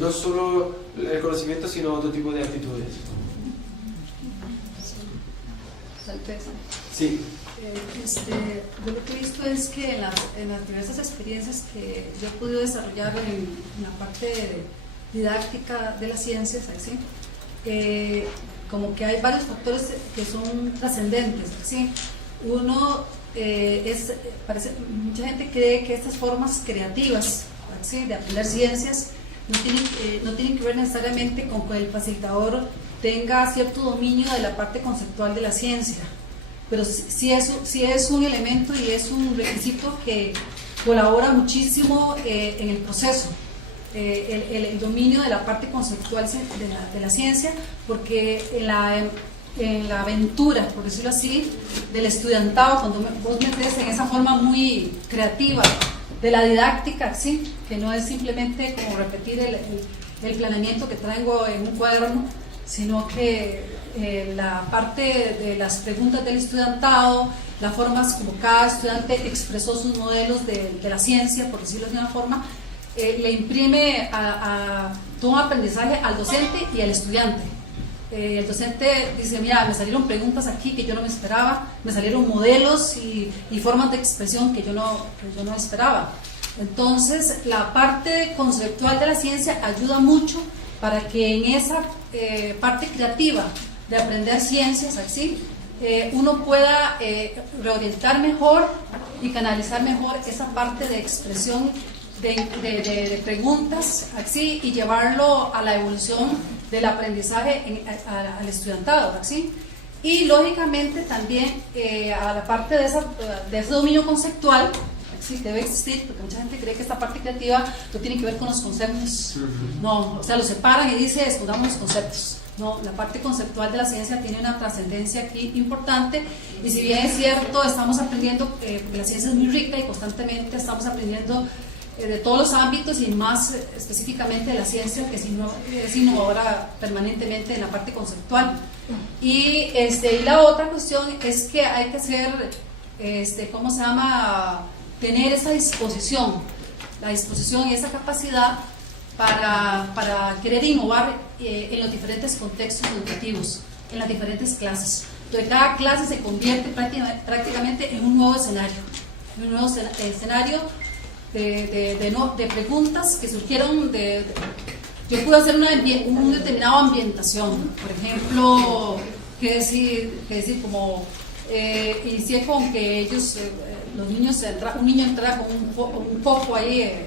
no solo el conocimiento, sino otro tipo de actitudes. Sí. Yo lo que he visto es que en las diversas experiencias que yo he podido desarrollar en la parte didáctica de las ciencias, ¿sí? Como que hay varios factores que son trascendentes, ¿sí? Uno mucha gente cree que estas formas creativas, ¿sí?, de aprender ciencias no tienen que ver necesariamente con que el facilitador tenga cierto dominio de la parte conceptual de la ciencia, pero sí es un elemento y es un requisito que colabora muchísimo en el proceso, el dominio de la parte conceptual de la ciencia, porque en la aventura, por decirlo así, del estudiantado, cuando vos metes en esa forma muy creativa de la didáctica, ¿sí?, que no es simplemente como repetir el planeamiento que traigo en un cuaderno, sino que la parte de las preguntas del estudiantado, las formas como cada estudiante expresó sus modelos de la ciencia, por decirlo de una forma, le imprime a todo un aprendizaje al docente y al estudiante. El docente dice, mira, me salieron preguntas aquí que yo no me esperaba, me salieron modelos y formas de expresión que yo no esperaba. Entonces, la parte conceptual de la ciencia ayuda mucho para que en esa parte creativa de aprender ciencias, así, uno pueda reorientar mejor y canalizar mejor esa parte de expresión de preguntas, así, y llevarlo a la evolución del aprendizaje al estudiantado, ¿sí? Y lógicamente también a la parte de ese dominio conceptual, ¿sí?, debe existir, porque mucha gente cree que esta parte creativa no tiene que ver con los conceptos. No, o sea, lo separan y dice, estudiamos los conceptos. No, la parte conceptual de la ciencia tiene una trascendencia aquí importante, y si bien es cierto, estamos aprendiendo, porque la ciencia es muy rica y constantemente estamos aprendiendo de todos los ámbitos, y más específicamente de la ciencia, que es innovadora permanentemente en la parte conceptual. Y la otra cuestión es que hay que hacer, tener esa disposición, la disposición y esa capacidad para querer innovar en los diferentes contextos educativos, en las diferentes clases. Entonces cada clase se convierte prácticamente en un nuevo escenario, de preguntas que surgieron yo pude hacer un determinado ambientación, por ejemplo, que decir como inicié con que ellos, los niños, un niño entrara con un foco ahí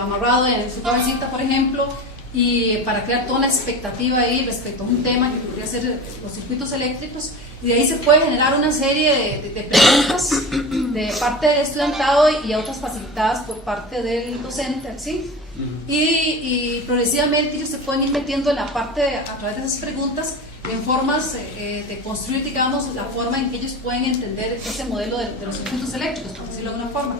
amarrado en su cabecita, por ejemplo, y para crear toda una expectativa ahí respecto a un tema que podría ser los circuitos eléctricos, y de ahí se puede generar una serie de preguntas de parte del estudiantado y otras facilitadas por parte del docente, ¿sí? Y progresivamente ellos se pueden ir metiendo en la parte, a través de esas preguntas, en formas de construir, digamos, la forma en que ellos pueden entender ese modelo de los circuitos eléctricos, por decirlo de alguna forma.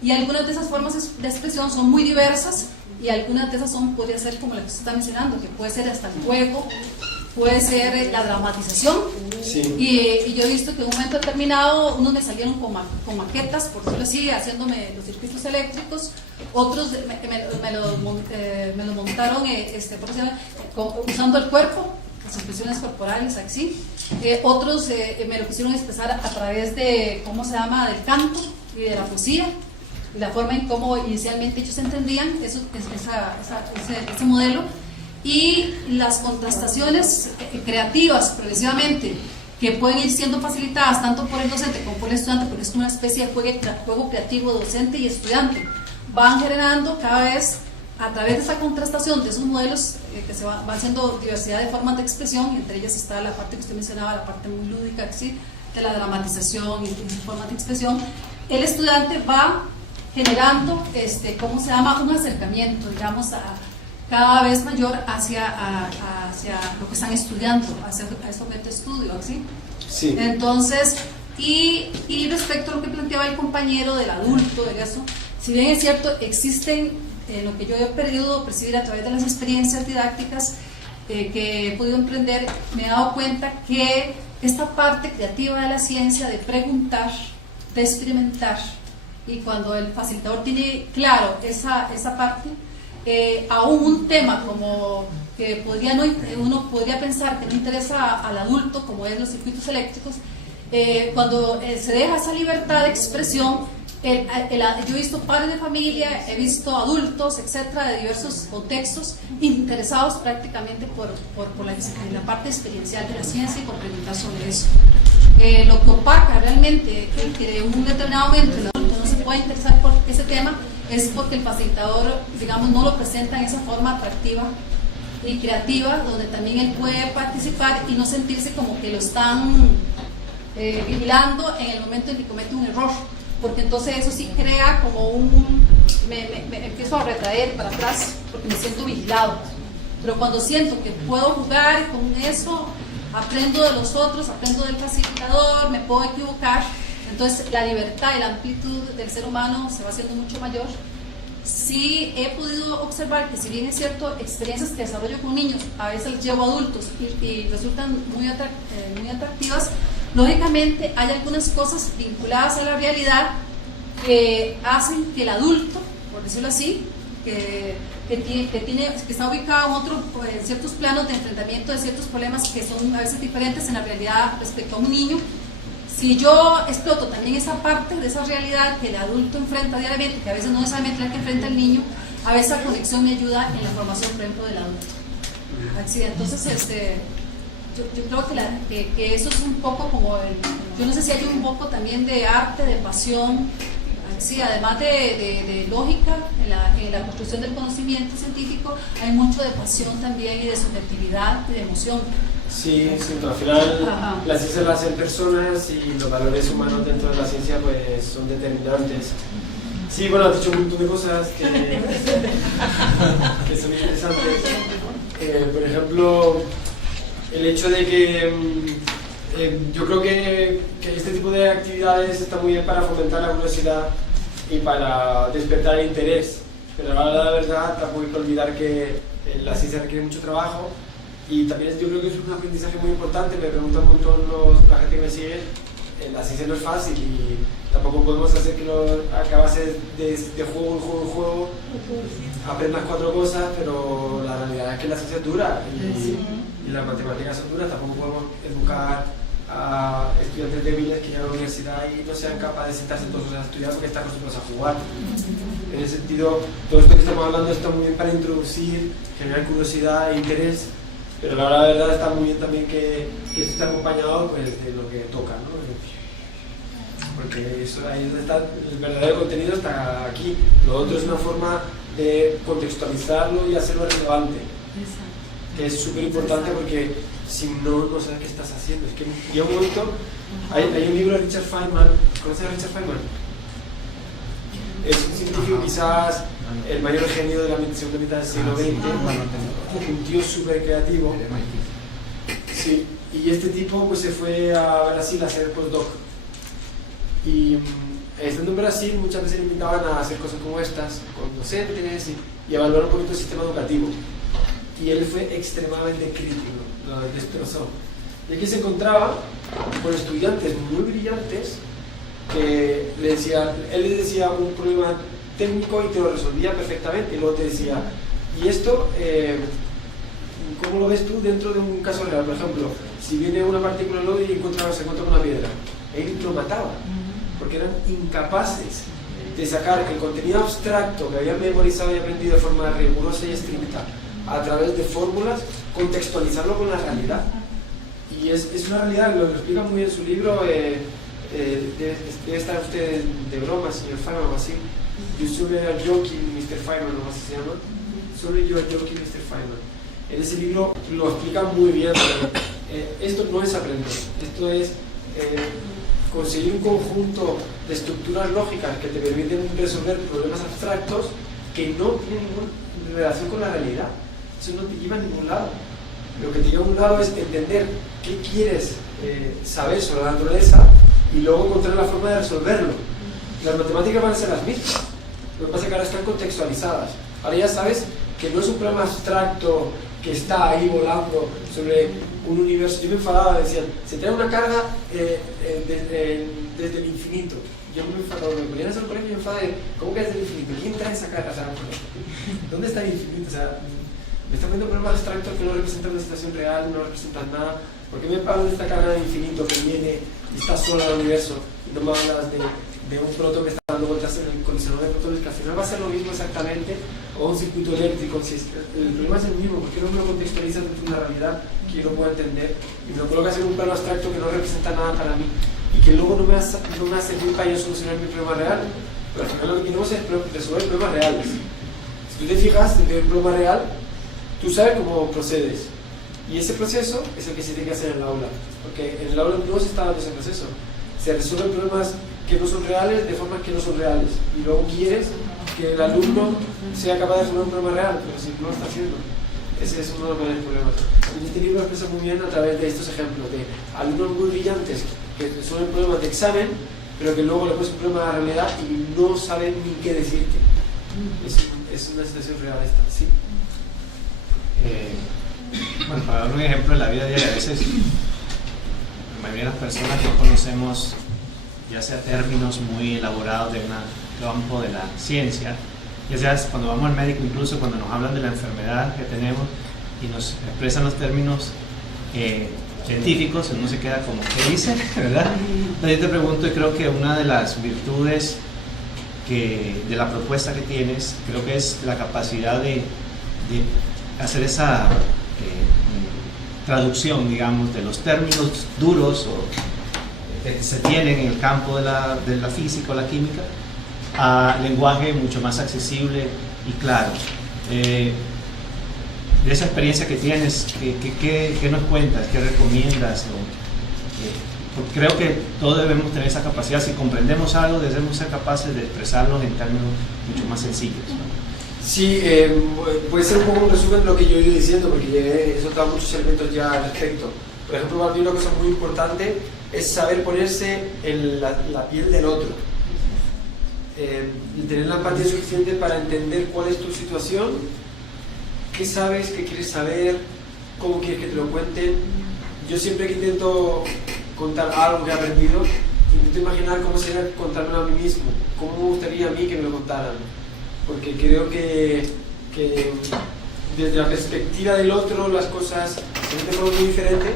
Y algunas de esas formas de expresión son muy diversas, y algunas de esas podría ser como la que usted está mencionando, que puede ser hasta el juego, puede ser la dramatización. Sí. Y yo he visto que en un momento determinado unos me salieron con maquetas, por decirlo así, haciéndome los circuitos eléctricos, otros me los montaron por decirlo, usando el cuerpo, las expresiones corporales, así. Otros me lo quisieron expresar a través de, ¿cómo se llama?, del canto y de la poesía, y la forma en cómo inicialmente ellos entendían ese modelo, y las contrastaciones creativas progresivamente que pueden ir siendo facilitadas tanto por el docente como por el estudiante, porque es una especie de juego creativo docente y estudiante, van generando cada vez, a través de esa contrastación de esos modelos, que se va haciendo diversidad de formas de expresión, y entre ellas está la parte que usted mencionaba, la parte muy lúdica, ¿sí?, de la dramatización y formas de expresión. El estudiante va generando, ¿cómo se llama?, un acercamiento, digamos, cada vez mayor hacia lo que están estudiando, hacia ese objeto de estudio, ¿sí? Sí. Entonces, y respecto a lo que planteaba el compañero del adulto, de eso, si bien es cierto, existen, lo que yo he podido percibir a través de las experiencias didácticas que he podido emprender, me he dado cuenta que esta parte creativa de la ciencia, de preguntar, de experimentar, y cuando el facilitador tiene claro esa parte, aún un tema como que uno podría pensar que no interesa al adulto, como es los circuitos eléctricos, cuando se deja esa libertad de expresión, yo he visto padres de familia, he visto adultos, etcétera, de diversos contextos, interesados prácticamente por la parte experiencial de la ciencia y por preguntar sobre eso. Lo que opaca realmente que en un determinado momento el adulto no se puede interesar por ese tema es porque el facilitador, digamos, no lo presenta en esa forma atractiva y creativa, donde también él puede participar y no sentirse como que lo están vigilando en el momento en que comete un error, porque entonces eso sí crea como me empiezo a retraer para atrás porque me siento vigilado. Pero cuando siento que puedo jugar con eso, aprendo de los otros, aprendo del facilitador, me puedo equivocar, entonces la libertad y la amplitud del ser humano se va haciendo mucho mayor. Sí he podido observar que, si bien es cierto, experiencias que desarrollo con niños a veces las llevo a adultos y resultan muy atractivas, lógicamente hay algunas cosas vinculadas a la realidad que hacen que el adulto, por decirlo así, que está ubicado en ciertos planos de enfrentamiento de ciertos problemas que son a veces diferentes en la realidad respecto a un niño. Si yo exploto también esa parte de esa realidad que el adulto enfrenta diariamente, que a veces no necesariamente la que enfrenta el niño, a veces la conexión me ayuda en la formación, por ejemplo, del adulto. Así, entonces, yo creo que eso es un poco como yo no sé si hay un poco también de arte, de pasión, sí, además de lógica en la construcción del conocimiento científico, hay mucho de pasión también y de subjetividad y de emoción. Sí, al final Ajá. la ciencia la hacen personas y los valores humanos dentro de la ciencia pues son determinantes. Sí, bueno, has dicho un montón de cosas que son interesantes. Por ejemplo, el hecho de que yo creo que este tipo de actividades está muy bien para fomentar la curiosidad y para despertar el interés, pero a la verdad tampoco hay que olvidar que la ciencia requiere mucho trabajo y también yo creo que es un aprendizaje muy importante. Me preguntan un montón la gente que me sigue, la ciencia no es fácil y tampoco podemos hacer que a base de juego aprendas 4 cosas, pero la realidad es que la ciencia es dura y las matemáticas son duras. Tampoco podemos educar a estudiantes débiles que llegan a la universidad y no sean capaces de sentarse todos a estudiar porque están acostumbrados a jugar. En ese sentido, todo esto que estamos hablando está muy bien para introducir, generar curiosidad e interés, pero la verdad está muy bien también que esto esté acompañado pues, de lo que toca, ¿no? Porque eso, ahí es donde está el verdadero contenido, está aquí. Lo otro es una forma de contextualizarlo y hacerlo relevante, que es súper importante porque si no, no sabes qué estás haciendo. Es que llega un momento, hay un libro de Richard Feynman. ¿Conoces a Richard Feynman? Es un científico quizás el mayor genio de la segunda mitad del siglo XX, un tío súper creativo. Sí, y este tipo pues se fue a Brasil a hacer postdoc. Y estando en Brasil muchas veces le invitaban a hacer cosas como estas con docentes y evaluar un poquito el sistema educativo. Y él fue extremadamente crítico, lo destrozó. Y aquí se encontraba con estudiantes muy brillantes que él les decía un problema técnico y te lo resolvía perfectamente, y luego te decía, ¿y esto cómo lo ves tú dentro de un caso real? Por ejemplo, si viene una partícula en lodo y se encuentra con una piedra, él lo mataba, porque eran incapaces de sacar el contenido abstracto que habían memorizado y aprendido de forma rigurosa y estricta a través de fórmulas, contextualizarlo con la realidad. Y es una realidad, lo explica muy bien en su libro. Debe estar usted de broma, señor Feynman, o así. You solo are joking, Mr. Feynman, o así se llama. Solo you are joking, Mr. Feynman. En ese libro lo explica muy bien. Esto no es aprender, esto es conseguir un conjunto de estructuras lógicas que te permiten resolver problemas abstractos que no tienen ninguna relación con la realidad. Eso no te lleva a ningún lado. Lo que te lleva a un lado es entender qué quieres saber sobre la naturaleza y luego encontrar la forma de resolverlo. Las matemáticas van a ser las mismas, lo que pasa es que ahora están contextualizadas. Ahora ya sabes que no es un problema abstracto que está ahí volando sobre un universo. Yo me enfadaba, decían, se trae una carga desde el infinito. Yo me enfadaba, me ponían a hacer un colegio y me enfadaba, ¿cómo que desde el infinito? ¿Quién trae esa carga? O sea, ¿dónde está el infinito? O sea, me están poniendo problemas abstractos que no representan una situación real, no representan nada. ¿Por qué me hablan de esta carga de infinito que viene y está sola en el universo? Y no me hablas de un protón que está dando vueltas en el condicionador de protones, que al final va a ser lo mismo exactamente, o un circuito eléctrico. Si el problema es el mismo, ¿por qué no me lo contextualizas dentro de una realidad que yo no puedo entender y me lo colocas en un plano abstracto que no representa nada para mí y que luego no me va a servir para yo solucionar mi problema real? Pero al final lo que queremos es resolver problemas reales. Si tú te fijas en un problema real, tú sabes cómo procedes. Y ese proceso es el que se tiene que hacer en el aula, porque en el aula no se está dando ese proceso. Se resuelven problemas que no son reales de formas que no son reales. Y luego quieres que el alumno sea capaz de resolver un problema real, pero si no lo está haciendo. Ese es uno de los mayores problemas. Y este libro lo expresa muy bien a través de estos ejemplos de alumnos muy brillantes que resuelven problemas de examen, pero que luego le pones un problema a la realidad y no saben ni qué decirte. Es una situación real esta, ¿sí? Bueno, para dar un ejemplo en la vida diaria, a veces la mayoría de las personas no conocemos ya sea términos muy elaborados de un campo de la ciencia, ya sea cuando vamos al médico, incluso cuando nos hablan de la enfermedad que tenemos y nos expresan los términos científicos, uno se queda como, ¿qué dice? ¿Verdad? Entonces yo te pregunto, y creo que una de las virtudes de la propuesta que tienes, creo que es la capacidad de hacer esa traducción, digamos, de los términos duros que se tienen en el campo de la física o la química a lenguaje mucho más accesible y claro. De esa experiencia que tienes, ¿qué nos cuentas? ¿Qué recomiendas? Porque creo que todos debemos tener esa capacidad. Si comprendemos algo, debemos ser capaces de expresarlo en términos mucho más sencillos, ¿no? Sí, puede ser un poco un resumen de lo que yo he ido diciendo, porque he soltado muchos elementos ya al respecto. Por ejemplo, para mí una cosa muy importante es saber ponerse en la piel del otro. Y tener la empatía suficiente para entender cuál es tu situación, qué sabes, qué quieres saber, cómo quieres que te lo cuenten. Yo siempre que intento contar algo que he aprendido, intento imaginar cómo sería contármelo a mí mismo, cómo me gustaría a mí que me lo contaran. Porque creo que desde la perspectiva del otro las cosas se ven de forma muy diferente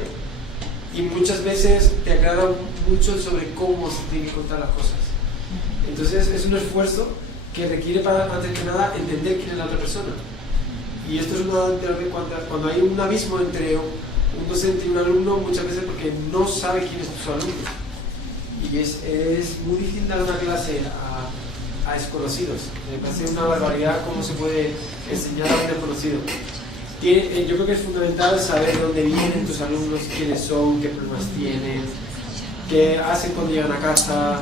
y muchas veces te aclaran mucho sobre cómo se tienen que contar las cosas. Entonces es un esfuerzo que requiere, antes que nada, entender quién es la otra persona. Y esto es una de cuando hay un abismo entre un docente y un alumno, muchas veces porque no sabe quién es su alumno. Y es muy difícil dar una clase a desconocidos. Me parece una barbaridad cómo se puede enseñar a un desconocido. Yo creo que es fundamental saber de dónde vienen tus alumnos, quiénes son, qué problemas tienen, qué hacen cuando llegan a casa,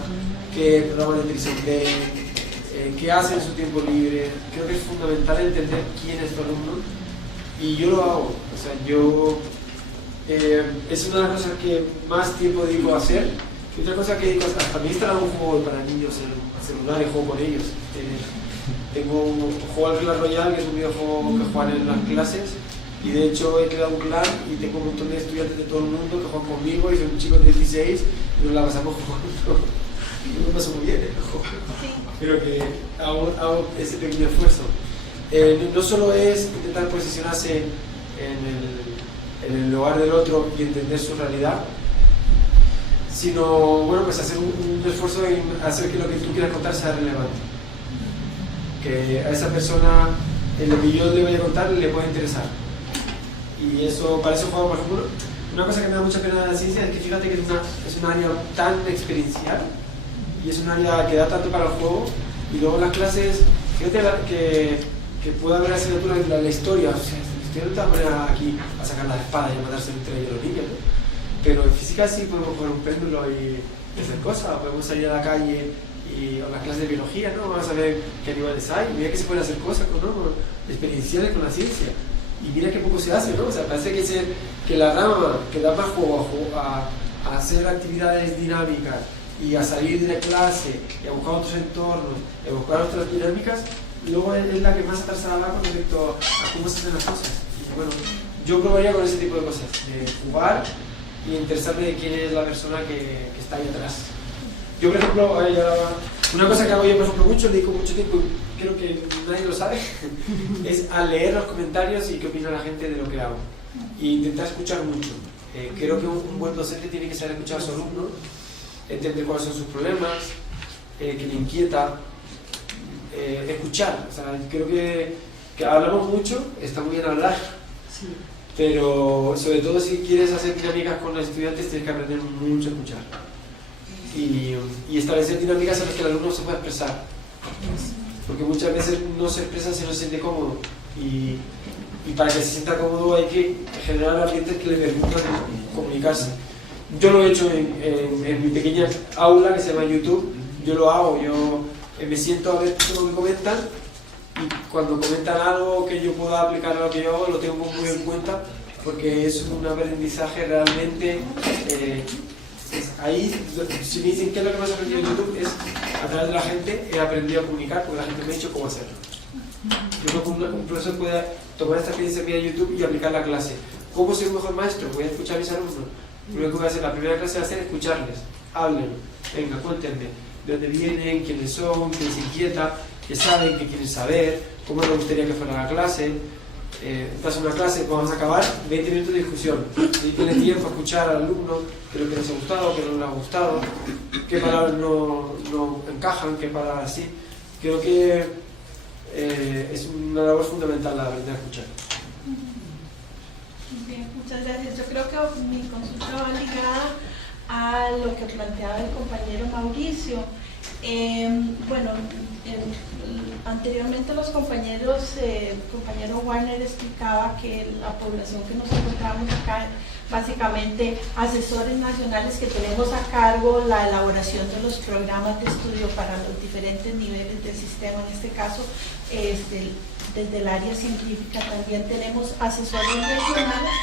qué programas de televisión ven, qué hacen en su tiempo libre. Creo que es fundamental entender quién es tu alumno y yo lo hago. O sea, es una de las cosas que más tiempo dedico a hacer. Y otra cosa que dedico hasta mí instalar un juego para niños en el celular y juego con ellos. Tengo un juego al Clash Royale, que es un videojuego que juegan en las clases, y de hecho he creado un clan y tengo un montón de estudiantes de todo el mundo que juegan conmigo y son chicos de 16 y nos la pasamos jugando. Y me paso muy bien el juego. Pero que hago ese pequeño esfuerzo. No solo es intentar posicionarse en el lugar del otro y entender su realidad, sino bueno, pues hacer un esfuerzo en hacer que lo que tú quieras contar sea relevante. Que a esa persona lo que yo le voy a contar le pueda interesar. Y eso, para eso juego, por ejemplo, una cosa que me da mucha pena de la ciencia es que fíjate que es un área tan experiencial y es un área que da tanto para el juego, y luego en las clases, fíjate que puede haber asignaturas de la historia, o sea, el estudiante te va a poner aquí a sacar la espada y a matarse entre ellos los niños, ¿no? Pero en física sí podemos poner un péndulo y hacer cosas, podemos salir a la calle y a las clases de biología, ¿no? Vamos a ver qué animales hay, mira que se pueden hacer cosas, ¿no? Experienciales con la ciencia, y mira que poco se hace, ¿no? O sea, parece que la rama que da más juego a hacer actividades dinámicas y a salir de la clase y a buscar otros entornos, y a buscar otras dinámicas, luego es la que más atrasada va con respecto a cómo se hacen las cosas. Y bueno, yo probaría con ese tipo de cosas, de jugar y interesarme de quién es la persona que está ahí atrás. Yo, por ejemplo, una cosa que hago yo, por ejemplo, mucho, dedico mucho tiempo, creo que nadie lo sabe, es a leer los comentarios y qué opina la gente de lo que hago. E intentar escuchar mucho. Creo que un buen docente tiene que saber escuchar a su alumno, entender cuáles son sus problemas, que le inquieta, escuchar. O sea, creo que hablamos mucho, está muy bien hablar, sí, pero sobre todo si quieres hacer dinámicas con los estudiantes tienes que aprender mucho a escuchar y establecer dinámicas en las que el alumno se pueda expresar, porque muchas veces no se expresa si no se siente cómodo, y para que se sienta cómodo hay que generar ambientes que le permitan comunicarse. Yo lo he hecho en mi pequeña aula que se llama YouTube. Yo lo hago, yo me siento a ver todo lo que comentan, y cuando comentan algo que yo pueda aplicar a lo que yo hago, lo tengo muy en cuenta, porque es un aprendizaje realmente. Ahí, si me dicen qué es lo que más he aprendido en YouTube, es a través de la gente he aprendido a comunicar, porque la gente me ha dicho cómo hacerlo. Yo creo que un profesor puede tomar esta experiencia mía de YouTube y aplicarla a clase. ¿Cómo ser un mejor maestro? Voy a escuchar a mis alumnos. Lo que voy a hacer la primera clase va a ser escucharles. Hablen, venga, cuéntenme de dónde vienen, quiénes son, qué les inquieta, qué saben, qué quieren saber, cómo les gustaría que fuera la clase. Estás en una clase, vamos a acabar, 20 minutos de discusión. Dediquenle tiempo a escuchar al alumno, qué es lo que les ha gustado, qué no les ha gustado, qué palabras no encajan, qué palabras sí. Creo que es una labor fundamental la de aprender a escuchar. Bien, muchas gracias. Yo creo que mi consulta va ligada a lo que planteaba el compañero Mauricio. Bueno, anteriormente los compañeros, el compañero Warner explicaba que la población que nos encontramos acá, básicamente asesores nacionales que tenemos a cargo la elaboración de los programas de estudio para los diferentes niveles del sistema, en este caso desde el área científica también tenemos asesores regionales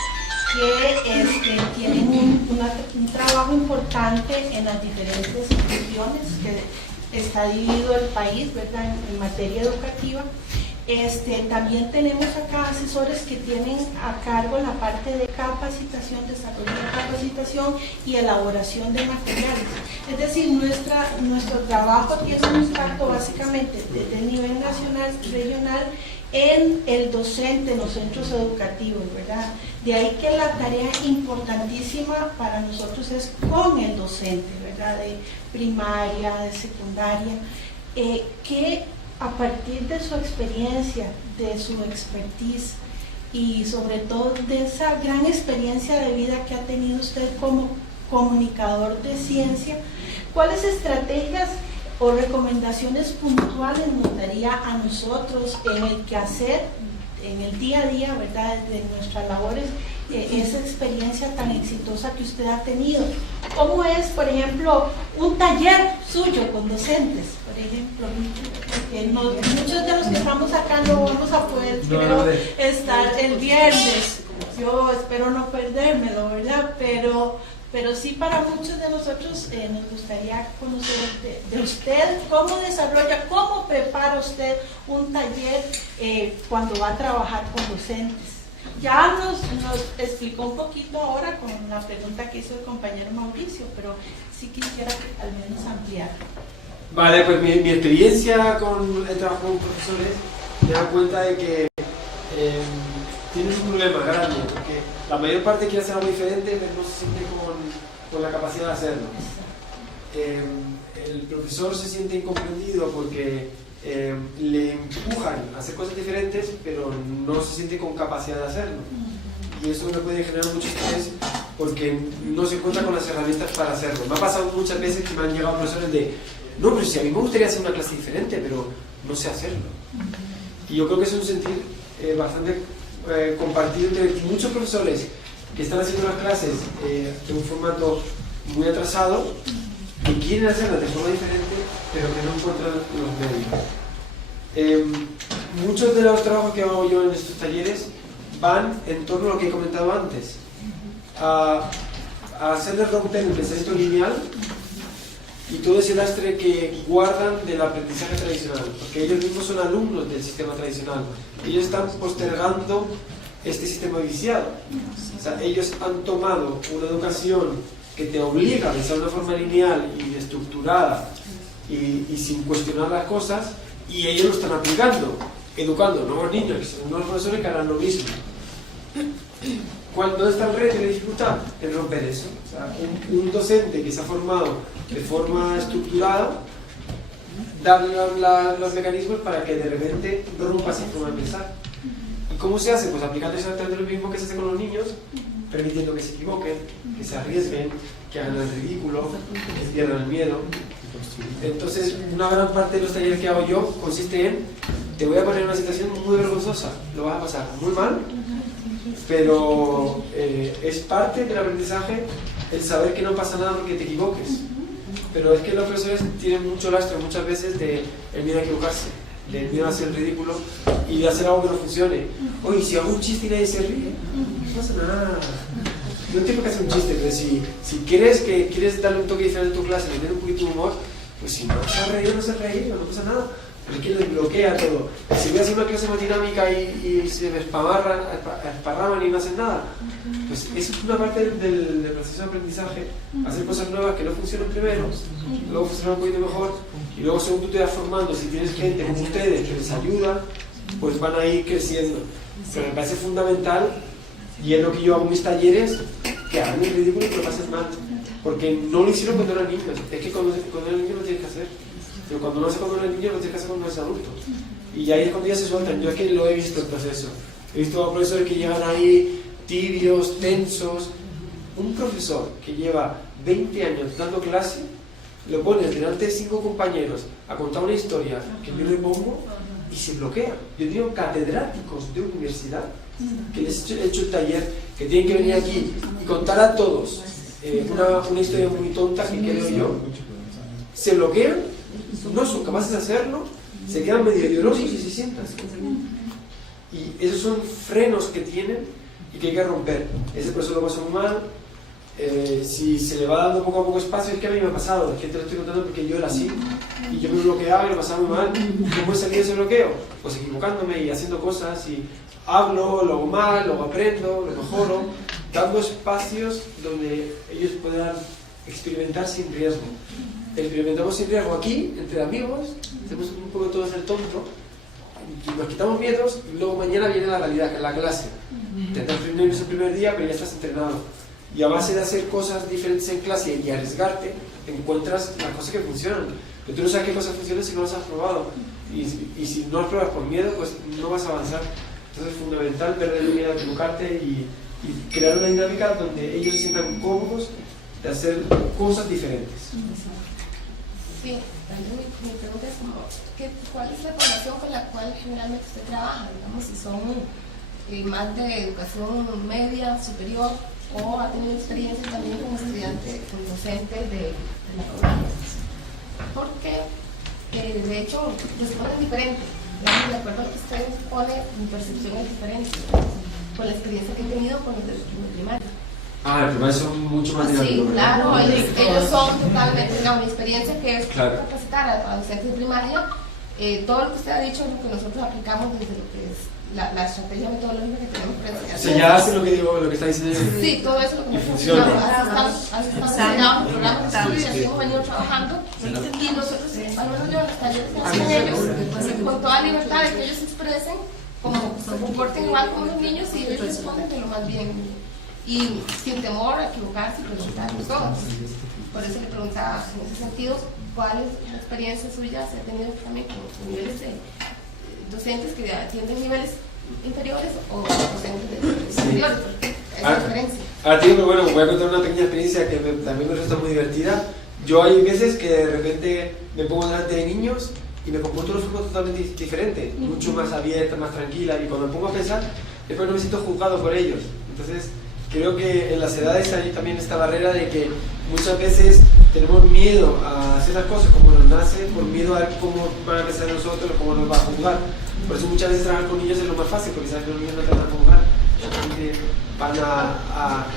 que tienen un trabajo importante en las diferentes instituciones que está dividido el país, ¿verdad?, en materia educativa. También tenemos acá asesores que tienen a cargo la parte de capacitación, desarrollo de capacitación y elaboración de materiales. Es decir, nuestro trabajo tiene un impacto básicamente desde el nivel nacional y regional en el docente, en los centros educativos, ¿verdad? De ahí que la tarea importantísima para nosotros es con el docente, ¿verdad?, de primaria, de secundaria, que a partir de su experiencia, de su expertise y sobre todo de esa gran experiencia de vida que ha tenido usted como comunicador de ciencia, ¿cuáles estrategias o recomendaciones puntuales nos daría a nosotros en el quehacer, en el día a día, ¿verdad?, de nuestras labores, esa experiencia tan exitosa que usted ha tenido? ¿Cómo es, por ejemplo, un taller suyo con docentes? Por ejemplo, muchos de los que estamos acá no vamos a poder, creo, estar el viernes. Yo espero no perdérmelo, ¿verdad? Pero sí, para muchos de nosotros nos gustaría conocer de usted, cómo desarrolla, cómo prepara usted un taller cuando va a trabajar con docentes. Ya nos explicó un poquito ahora con la pregunta que hizo el compañero Mauricio, pero sí quisiera que al menos ampliar. Vale, pues mi experiencia con el trabajo con profesores me da cuenta de que tienes un problema grande, porque la mayor parte quiere hacer algo diferente, pero no se siente con la capacidad de hacerlo. El profesor se siente incomprendido porque le empujan a hacer cosas diferentes, pero no se siente con capacidad de hacerlo. Y eso me puede generar mucho estrés porque no se cuenta con las herramientas para hacerlo. Me ha pasado muchas veces que me han llegado profesores de: no, pero si a mí me gustaría hacer una clase diferente, pero no sé hacerlo. Y yo creo que es un sentir bastante compartido entre muchos profesores que están haciendo las clases de un formato muy atrasado, que quieren hacerlas de forma diferente, pero que no encuentran los medios. Muchos de los trabajos que hago yo en estos talleres van en torno a lo que he comentado antes, a hacerles romper el pensamiento lineal y todo ese lastre que guardan del aprendizaje tradicional, porque ellos mismos son alumnos del sistema tradicional. Ellos están postergando este sistema viciado. O sea, ellos han tomado una educación que te obliga a pensar de una forma lineal y estructurada y sin cuestionar las cosas, y ellos lo están aplicando, educando nuevos niños, nuevos profesores que harán lo mismo. ¿Dónde está el reto y la dificultad? En romper eso. O sea, un docente que se ha formado de forma estructurada, darle los mecanismos para que de repente rompa esa forma de pensar. ¿Y cómo se hace? Pues aplicando exactamente lo mismo que se hace con los niños, permitiendo que se equivoquen, que se arriesguen, que hagan el ridículo, que pierdan el miedo. Entonces, una gran parte de los talleres que hago yo consiste en: te voy a poner en una situación muy vergonzosa, lo vas a pasar muy mal, pero es parte del aprendizaje el saber que no pasa nada porque te equivoques. Pero es que los profesores tienen mucho lastre muchas veces del miedo a equivocarse, del miedo a hacer el ridículo y de hacer algo que no funcione. Oye, si hago un chiste y nadie se ríe, no pasa nada. No tengo que hacer un chiste, pero si quieres darle un toque diferente a tu clase, meter un poquito de humor, pues si no se ha reído, no pasa nada. Pero es que lo bloquea todo. Si voy a hacer una clase más dinámica y se me esparraman y no hacen nada, pues eso es una parte del proceso de aprendizaje. Hacer cosas nuevas que no funcionan primero, luego funcionan un poquito mejor, y luego según tú te vas formando, si tienes gente como ustedes que les ayuda, pues van a ir creciendo. Pero me parece fundamental, y es lo que yo hago en mis talleres, que hagan el ridículo y que lo pasen mal. Porque no lo hicieron cuando eran niños. Es que cuando eran niños lo tienes que hacer. Pero cuando no hace cuando eres niño, lo tienes que hacer cuando eres adulto. Y ahí es cuando ya se sueltan. Yo es que lo he visto el proceso. He visto a profesores que llegan ahí tibios, tensos. Un profesor que lleva 20 años dando clase, lo pones delante de 5 compañeros a contar una historia que yo le pongo y se bloquea. Yo tengo catedráticos de universidad que les he hecho el taller, que tienen que venir aquí y contar a todos una historia muy tonta que creo yo. Se bloquean, no son capaces de hacerlo, se quedan medio llorosos y se sientan. Y esos son frenos que tienen y que hay que romper. Ese profesor lo pasa muy mal. Si se le va dando poco a poco espacio, es que a mí me ha pasado, es que te lo estoy contando porque yo era así y yo me bloqueaba y lo pasaba muy mal. ¿Cómo he salido de ese bloqueo? Pues equivocándome y haciendo cosas, y hablo, lo hago mal, lo aprendo, lo mejoro, dando espacios donde ellos puedan experimentar sin riesgo. Experimentamos sin riesgo aquí, entre amigos, hacemos un poco todos el tonto, y nos quitamos miedos, y luego mañana viene la realidad, que es la clase. Tendrás nervios el primer día, pero ya estás entrenado. Y a base de hacer cosas diferentes en clase y arriesgarte, encuentras las cosas que funcionan. Pero tú no sabes qué cosas funcionan si no las has probado. Y si no las pruebas por miedo, pues no vas a avanzar. Entonces es fundamental perder el miedo a equivocarte y crear una dinámica donde ellos se sientan cómodos de hacer cosas diferentes. Sí, también mi pregunta es como, ¿cuál es la población con la cual generalmente usted trabaja? Digamos, si son más de educación media, superior, o ha tenido experiencia también como estudiante, como docente de la programa. Porque, de hecho, responden diferente. Digamos, de acuerdo a lo que usted pone, mi percepción es diferente, con la experiencia que he tenido con los de primaria. Ah, el primario son mucho más Sí, dinámicos. claro, ellos son totalmente, digamos, mi experiencia que es Claro. capacitar a docentes de primaria, todo lo que usted ha dicho es lo que nosotros aplicamos desde lo que es la estrategia metodológica que tenemos para enseñar. O sea, ya hacen lo que digo, lo que está diciendo. Sí, todo eso es lo que nosotros Funciona. aplicamos. Así estamos diseñados los programas de estudio y así hemos venido trabajando. Y nosotros, al menos yo, en los talleres que hacen ellos, con toda libertad de que ellos se expresen, como se comporten igual como los niños y ellos responden de lo más bien. Y sin temor a equivocarse y preguntarnos todos. Por eso le preguntaba en ese sentido, ¿cuál es la experiencia suya se ha tenido también con niveles de docentes que atienden niveles inferiores o docentes de superiores? Porque es la diferencia. Ahora te digo que bueno, voy a contar una pequeña experiencia que también me resulta muy divertida. Yo hay veces que de repente me pongo delante de niños y me comporto de una forma totalmente diferente, mucho más abierta, más tranquila, y cuando me pongo a pensar, después no me siento juzgado por ellos. Entonces, creo que en las edades hay también esta barrera de que muchas veces tenemos miedo a hacer las cosas como nos nace, por miedo a ver cómo van a pensar nosotros, cómo nos va a juzgar. Por eso muchas veces trabajar con niños es lo más fácil, porque saben que los niños no te van a juzgar, solamente van a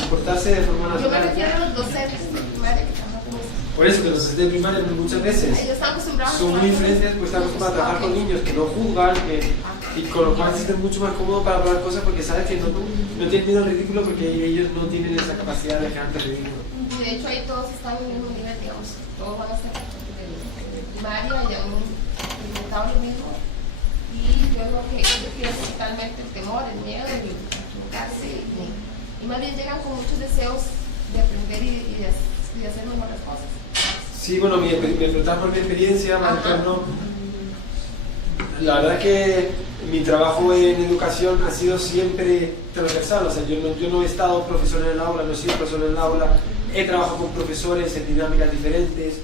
comportarse de forma Yo me natural. refiero a los docentes de primaria que trabajan con eso. Por eso que los docentes de primaria muchas veces Ellos están acostumbrados son muy diferentes, pues están acostumbrados a trabajar con niños que no juzgan, y con lo cual se sienten mucho más cómodos para probar cosas porque saben que no tienen miedo al ridículo, porque ellos no tienen esa capacidad de dejar antes ridículo. Y de hecho ahí todos están en el mismo nivel, digamos, todos van a ser de primaria y han implementado lo mismo. Y yo creo que ellos pierden totalmente el temor, el miedo de equivocarse y más bien llegan con muchos deseos de aprender y de hacer mejores cosas. Sí, bueno, me preguntaba por mi experiencia, más interno. La verdad es que mi trabajo en educación ha sido siempre transversal, o sea, yo no he estado profesor en el aula, no he sido profesor en el aula, he trabajado con profesores en dinámicas diferentes,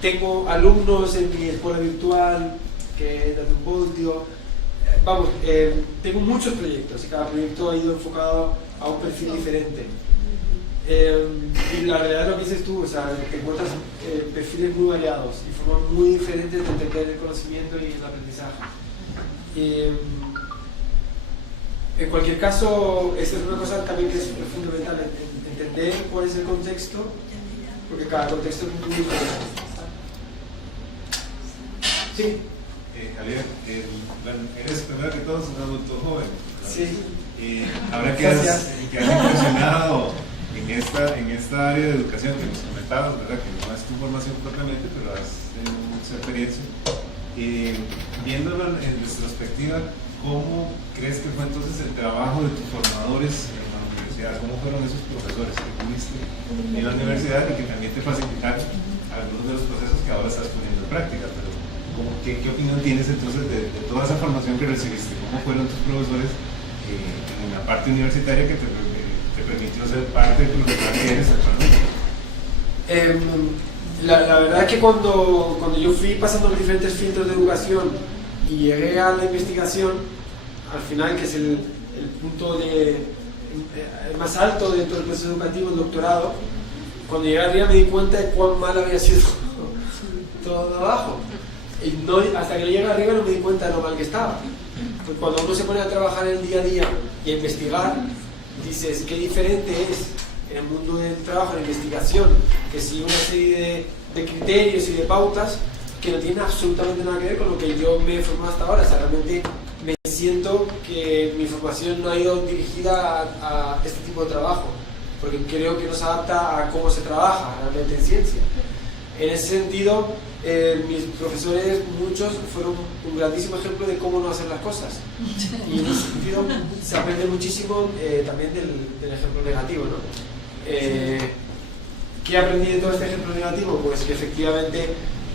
tengo alumnos en mi escuela virtual, que es de Voltio, vamos, tengo muchos proyectos y cada proyecto ha ido enfocado a un perfil diferente. Y la realidad es lo que dices tú, o sea, te encuentras perfiles muy variados y formas muy diferentes de entender el conocimiento y el aprendizaje. En cualquier caso, esta es una cosa también que es fundamental, entender cuál es el contexto, porque cada contexto es muy diferente. Sí. Javier, eres primero que todo un adulto joven. Sí. Ahora que has incursionado en esta área de educación que nos comentabas, ¿verdad? Que no es tu formación propiamente, pero has tenido mucha experiencia. Viéndolo en retrospectiva, ¿cómo crees que fue entonces el trabajo de tus formadores en la universidad? ¿Cómo fueron esos profesores que tuviste en la universidad y que también te facilitaron algunos de los procesos que ahora estás poniendo en práctica? Pero ¿qué opinión tienes entonces de toda esa formación que recibiste? ¿Cómo fueron tus profesores en la parte universitaria que te permitió ser parte del profesional que eres actualmente? La verdad es que cuando yo fui pasando los diferentes filtros de educación y llegué a la investigación, al final, que es el punto más alto dentro del proceso educativo, el doctorado, cuando llegué arriba me di cuenta de cuán mal había sido todo abajo. Y hasta que llegué arriba no me di cuenta de lo mal que estaba. Pues cuando uno se pone a trabajar en el día a día y a investigar, dices qué diferente es en el mundo del trabajo, de la investigación, que sigue una serie de criterios y de pautas que no tienen absolutamente nada que ver con lo que yo me he formado hasta ahora. O sea, realmente me siento que mi formación no ha ido dirigida a este tipo de trabajo, porque creo que no se adapta a cómo se trabaja realmente en ciencia. En ese sentido, mis profesores, muchos, fueron un grandísimo ejemplo de cómo no hacer las cosas. Y en ese sentido se aprende muchísimo también del ejemplo negativo, ¿no? ¿Qué aprendí de todo este ejemplo negativo? Pues que efectivamente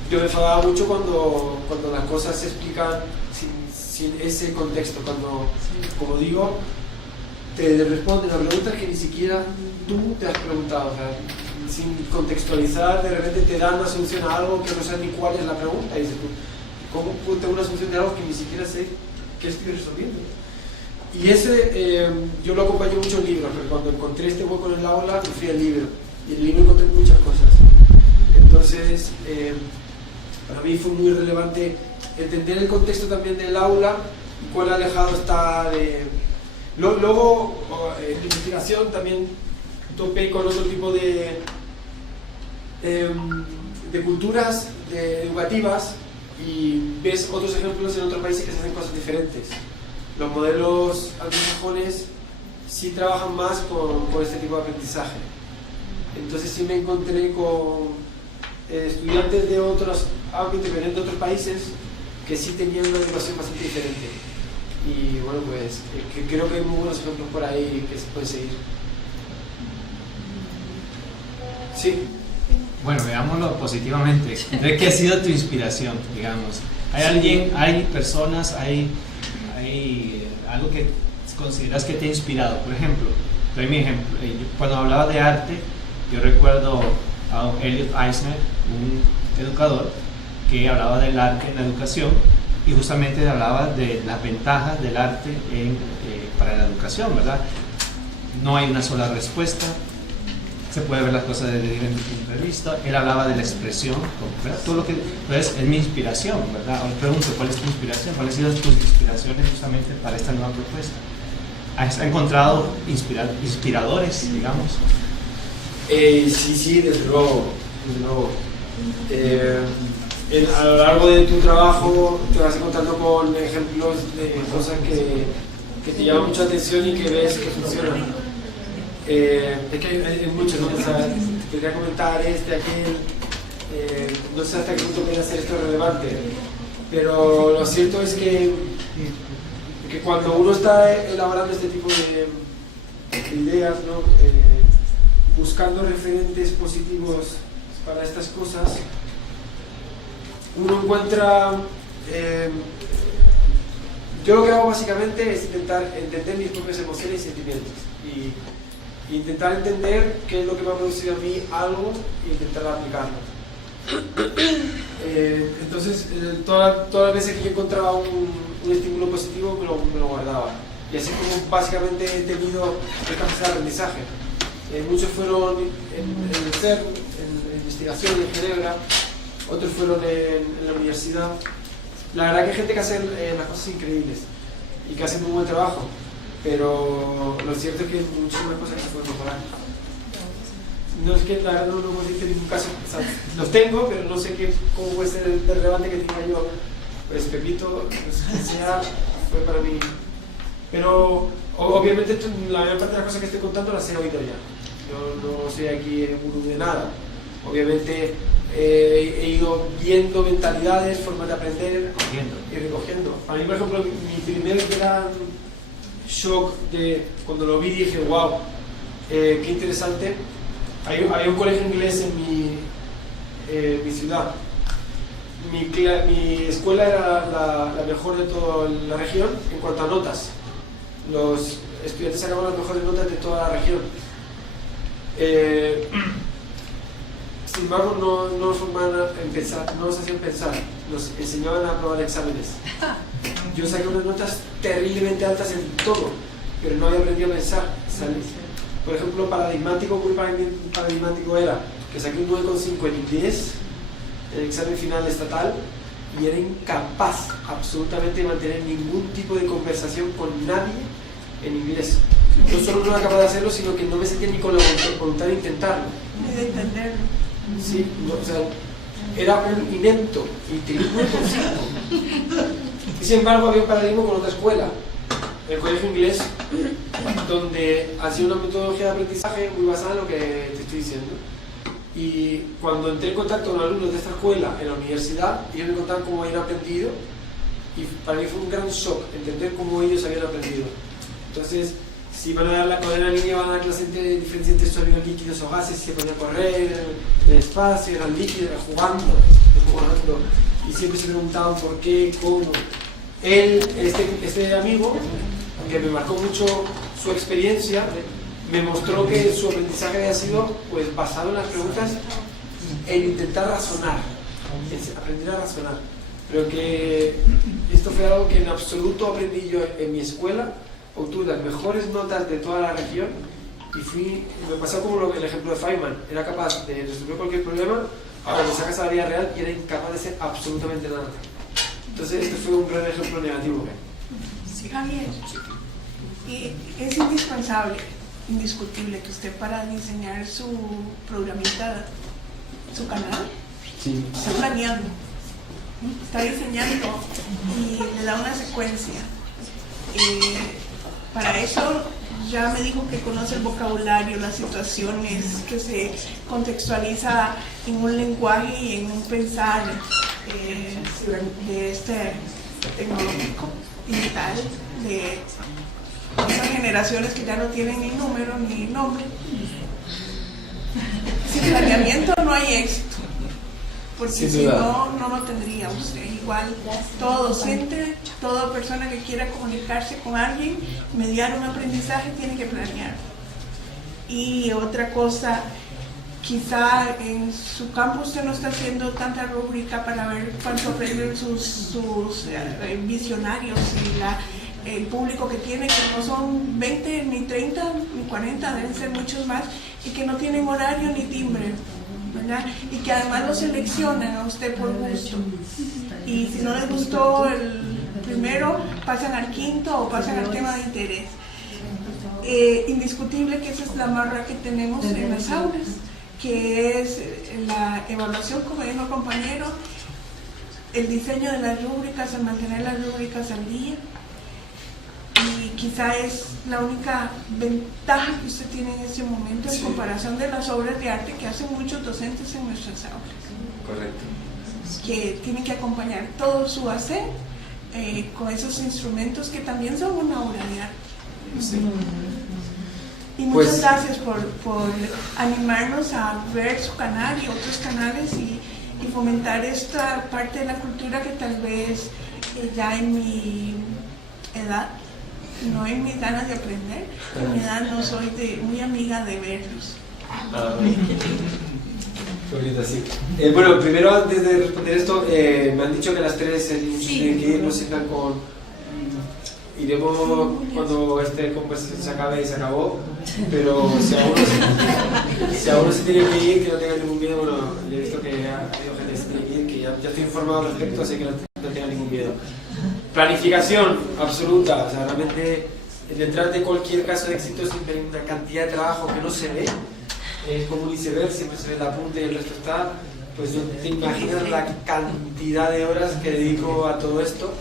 yo me enfadaba mucho cuando las cosas se explican sin ese contexto, cuando, como digo, te responden a preguntas que ni siquiera tú te has preguntado. O sea, sin contextualizar, de repente te dan una solución a algo que no sabes ni cuál es la pregunta. Y dices tú, ¿cómo puedo tener una solución de algo que ni siquiera sé qué estoy resolviendo? Y ese yo lo acompañé mucho en libros, porque cuando encontré este hueco en el aula, me fui al libro. Y en el libro encontré muchas cosas. Entonces, para mí fue muy relevante entender el contexto también del aula y cuán alejado está de... Luego, en la investigación también topé con otro tipo de culturas educativas y ves otros ejemplos en otros países que se hacen cosas diferentes. Los modelos anglosajones sí trabajan más con este tipo de aprendizaje. Entonces sí me encontré con estudiantes de otros ámbitos, de otros países, que sí tenían una educación bastante diferente. Y bueno, pues creo que hay muy buenos ejemplos por ahí que se pueden seguir. Sí. Bueno, veámoslo positivamente. ¿De qué ha sido tu inspiración, digamos? ¿Hay alguien, hay personas, hay algo que consideras que te ha inspirado? Por ejemplo, doy mi ejemplo. Cuando hablaba de arte, yo recuerdo a Elliot Eisner, un educador, que hablaba del arte en la educación y justamente hablaba de las ventajas del arte para la educación, ¿verdad? No hay una sola respuesta, se puede ver las cosas desde diferentes puntos de vista. Él hablaba de la expresión, ¿verdad? Todo lo que, entonces es mi inspiración, ¿verdad? Ahora pregunto, ¿cuál es tu inspiración? ¿Cuáles han sido tus inspiraciones justamente para esta nueva propuesta? ¿Has encontrado inspiradores, digamos? Sí, desde luego. A lo largo de tu trabajo te vas encontrando con ejemplos de cosas que te llaman mucha atención y que ves que funcionan. Es que hay muchos, ¿no? O sea, te podría comentar aquel, no sé hasta qué punto puede hacer esto relevante, pero lo cierto es que cuando uno está elaborando este tipo de ideas, ¿no? Buscando referentes positivos para estas cosas, uno encuentra... yo lo que hago básicamente es intentar entender mis propias emociones y sentimientos y intentar entender qué es lo que me ha producido a mí algo y intentar aplicarlo. Entonces, todas las veces que yo encontraba un estímulo positivo me lo guardaba, y así como básicamente he tenido esta fase de aprendizaje. Muchos fueron en el CERN, en investigación en Ginebra, otros fueron en la universidad. La verdad que hay gente que hace las cosas increíbles y que hace muy buen trabajo, pero lo cierto es que hay muchísimas cosas que se pueden mejorar. No es que la verdad no puedo decir ningún caso, o sea, los tengo, pero no sé cómo puede ser el relevante que tenga yo. Pues Pepito, pues, que sea, fue para mí. Pero obviamente la mayor parte de las cosas que estoy contando las he oído ya. Yo no soy aquí gurú de nada. Obviamente he ido viendo mentalidades, formas de aprender y recogiendo. Para mí, por ejemplo, mi primer gran shock cuando lo vi, dije, wow, qué interesante. Hay un colegio inglés en mi ciudad. Mi escuela era la mejor de toda la región en cuanto a notas. Los estudiantes sacaban las mejores notas de toda la región. Sin embargo, no nos formaban en pensar, no nos hacían pensar, nos enseñaban a aprobar exámenes. Yo saqué unas notas terriblemente altas en todo, pero no había aprendido a pensar, ¿sabes? Por ejemplo, muy paradigmático era que saqué un 9,5 en inglés en el examen final estatal y era incapaz absolutamente de mantener ningún tipo de conversación con nadie en inglés. No solo no era capaz de hacerlo, sino que no me sentía ni con la voluntad de intentarlo. Ni de entenderlo. Sí, o sea, era un inepto y tenía un 9,5. Y sin embargo había un paradigma con otra escuela, el colegio inglés, donde hacía una metodología de aprendizaje muy basada en lo que te estoy diciendo. Y cuando entré en contacto con alumnos de esta escuela en la universidad, ellos me contaban cómo habían aprendido, y para mí fue un gran shock entender cómo ellos habían aprendido. Entonces, si van a dar la cadena línea, van a dar clases de diferentes sólidos, líquidos o gases, se ponían a correr en el espacio, eran líquidos, jugando, y siempre se preguntaban por qué, cómo. Este amigo, que me marcó mucho su experiencia, me mostró que su aprendizaje había sido pues basado en las preguntas, en intentar razonar, en aprender a razonar. Pero que esto fue algo que en absoluto aprendí yo en mi escuela. Obtuve las mejores notas de toda la región y me pasó como el ejemplo de Feynman. Era capaz de resolver cualquier problema, ahora me sacas a la vida real y era incapaz de hacer absolutamente nada. Entonces este fue un gran ejemplo negativo. Sí, Javier, y es indispensable, indiscutible que usted para diseñar su programita, su canal, está planeando, está diseñando y le da una secuencia. Para eso ya me dijo que conoce el vocabulario, las situaciones, que se contextualiza en un lenguaje y en un pensar de este tecnológico, digital, de esas generaciones que ya no tienen ni número ni nombre. Sin planeamiento no hay éxito, porque si no, no lo tendría usted. Igual, todo docente, toda persona que quiera comunicarse con alguien, mediar un aprendizaje, tiene que planear. Y otra cosa, quizá en su campo usted no está haciendo tanta rúbrica para ver cuánto aprenden sus visionarios y el público que tiene, que no son 20, ni 30, ni 40, deben ser muchos más, y que no tienen horario ni timbre, ¿verdad? Y que además lo seleccionan a usted por gusto. Y si no les gustó el primero, pasan al quinto o pasan al tema de interés. Indiscutible que esa es la marra que tenemos en las aulas, que es la evaluación, como dijo el compañero, el diseño de las rúbricas, el mantener las rúbricas al día. Y quizá es la única ventaja que usted tiene en este momento en comparación de las obras de arte que hacen muchos docentes en nuestras aulas. Correcto. Que tienen que acompañar todo su hacer con esos instrumentos que también son una obra de arte. Sí. Y muchas gracias por animarnos a ver su canal y otros canales y fomentar esta parte de la cultura que tal vez ya en mi edad, no en mis ganas de aprender, en mi edad no soy muy amiga de verlos. Sí. Bueno, primero antes de responder esto, me han dicho que las 3 tienen que ir, nos sientan con... Iremos cuando este conversación se acabe y se acabó, pero si a uno se tiene que ir, que no tenga ningún miedo. Bueno, he visto que ha habido gente que se tiene que ir, que ya estoy informado al respecto, así que no tenga ningún miedo. Planificación absoluta, o sea, realmente detrás de cualquier caso de éxito siempre hay una cantidad de trabajo que no se ve, como un iceberg, siempre se ve la punta y el resto está, pues no te imaginas la cantidad de horas que dedico a todo esto.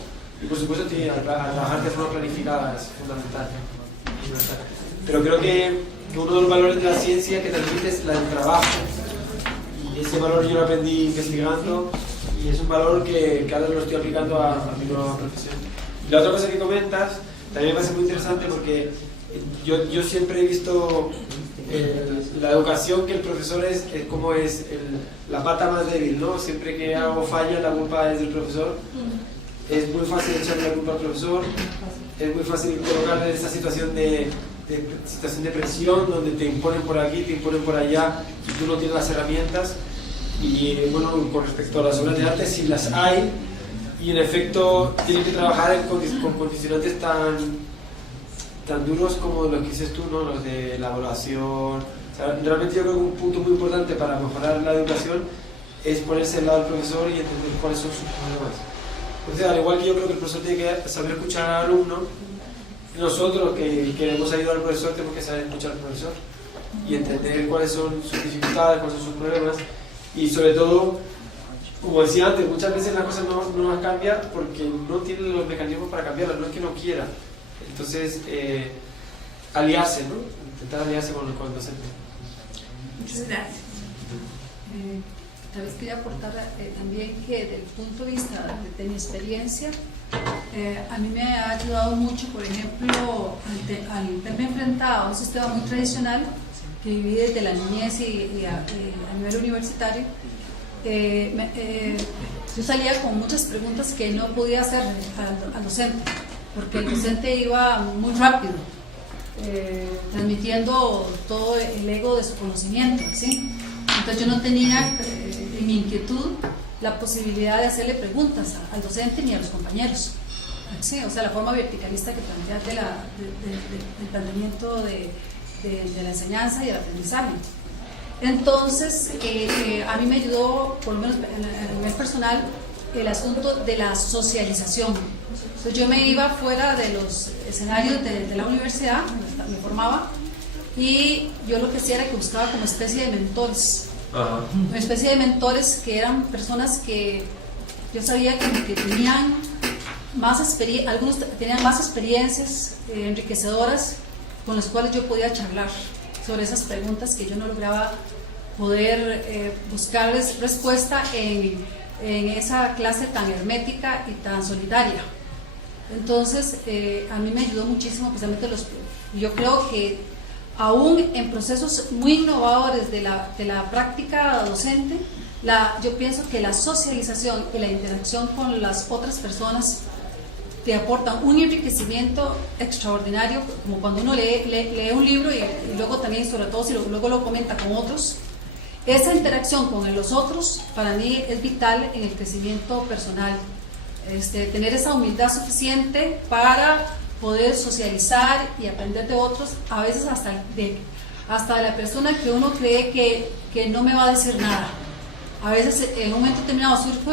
Y por supuesto, al trabajar de forma planificada es fundamental. Pero creo que uno de los valores de la ciencia que transmite es el trabajo. Y ese valor yo lo aprendí investigando y es un valor que ahora lo estoy aplicando a mi nueva profesión. Y la otra cosa que comentas también me parece muy interesante porque yo siempre he visto la educación que el profesor es como es la pata más débil, ¿no? Siempre que algo falla, la culpa es del profesor. Es muy fácil echarle la culpa al profesor, es muy fácil colocarle en esa situación de presión donde te imponen por aquí, te imponen por allá y tú no tienes las herramientas. Y bueno, con respecto a las obras de arte, sí las hay y en efecto tienen que trabajar con condicionantes tan duros como los que dices tú, ¿no? Los de la evaluación. O sea, realmente yo creo que un punto muy importante para mejorar la educación es ponerse al lado del profesor y entender cuáles son sus problemas. Entonces, al igual que yo creo que el profesor tiene que saber escuchar al alumno, nosotros que queremos ayudar al profesor tenemos que saber escuchar al profesor y entender cuáles son sus dificultades, cuáles son sus problemas y sobre todo, como decía antes, muchas veces las cosas no las cambia porque no tiene los mecanismos para cambiarlas, no es que no quiera. Entonces, aliarse, ¿no? Intentar aliarse con el docente. Muchas gracias. Tal vez quería aportar también que desde el punto de vista de mi experiencia, a mí me ha ayudado mucho, por ejemplo, al verme enfrentada a un sistema muy tradicional que viví desde la niñez y a nivel universitario. Yo salía con muchas preguntas que no podía hacer al docente, porque el docente iba muy rápido transmitiendo todo el ego de su conocimiento, ¿sí? Entonces yo no tenía en mi inquietud la posibilidad de hacerle preguntas al docente ni a los compañeros, ¿sí? O sea, la forma verticalista que planteas del planteamiento de la enseñanza y del aprendizaje. Entonces, a mí me ayudó, por lo menos a nivel personal, el asunto de la socialización. Entonces, yo me iba fuera de los escenarios de la universidad, me formaba, y yo lo que hacía era que buscaba como especie de mentores. Una especie de mentores que eran personas que yo sabía que tenían más experiencia, algunos tenían más experiencias enriquecedoras con las cuales yo podía charlar sobre esas preguntas que yo no lograba poder buscarles respuesta en esa clase tan hermética y tan solitaria. Entonces, a mí me ayudó muchísimo, precisamente yo creo que aún en procesos muy innovadores de la práctica docente, yo pienso que la socialización y la interacción con las otras personas te aportan un enriquecimiento extraordinario, como cuando uno lee un libro y luego también, sobre todo si luego lo comenta con otros. Esa interacción con los otros para mí es vital en el crecimiento personal. Tener esa humildad suficiente para poder socializar y aprender de otros, a veces hasta de la persona que uno cree que no me va a decir nada. A veces en un momento determinado surjo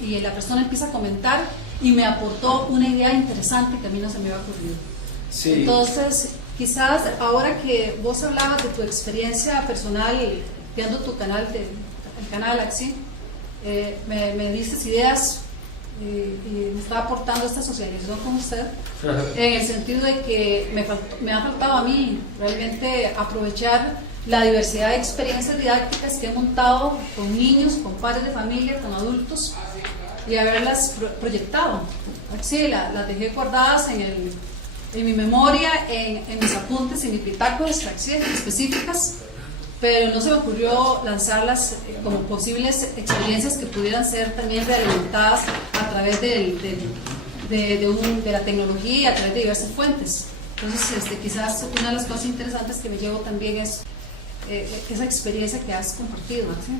y la persona empieza a comentar y me aportó una idea interesante que a mí no se me había ocurrido. Sí. Entonces, quizás ahora que vos hablabas de tu experiencia personal viendo tu canal, el canal Axi, me diste ideas y me está aportando esta socialización con usted, en el sentido de que me ha faltado a mí realmente aprovechar la diversidad de experiencias didácticas que he montado con niños, con padres de familia, con adultos, y haberlas proyectado. Sí, las dejé guardadas en mi memoria, en mis apuntes, en mis pitácoras específicas, pero no se me ocurrió lanzarlas como posibles experiencias que pudieran ser también realimentadas a través de la tecnología y a través de diversas fuentes. Entonces, quizás una de las cosas interesantes que me llevo también es esa experiencia que has compartido, ¿sí?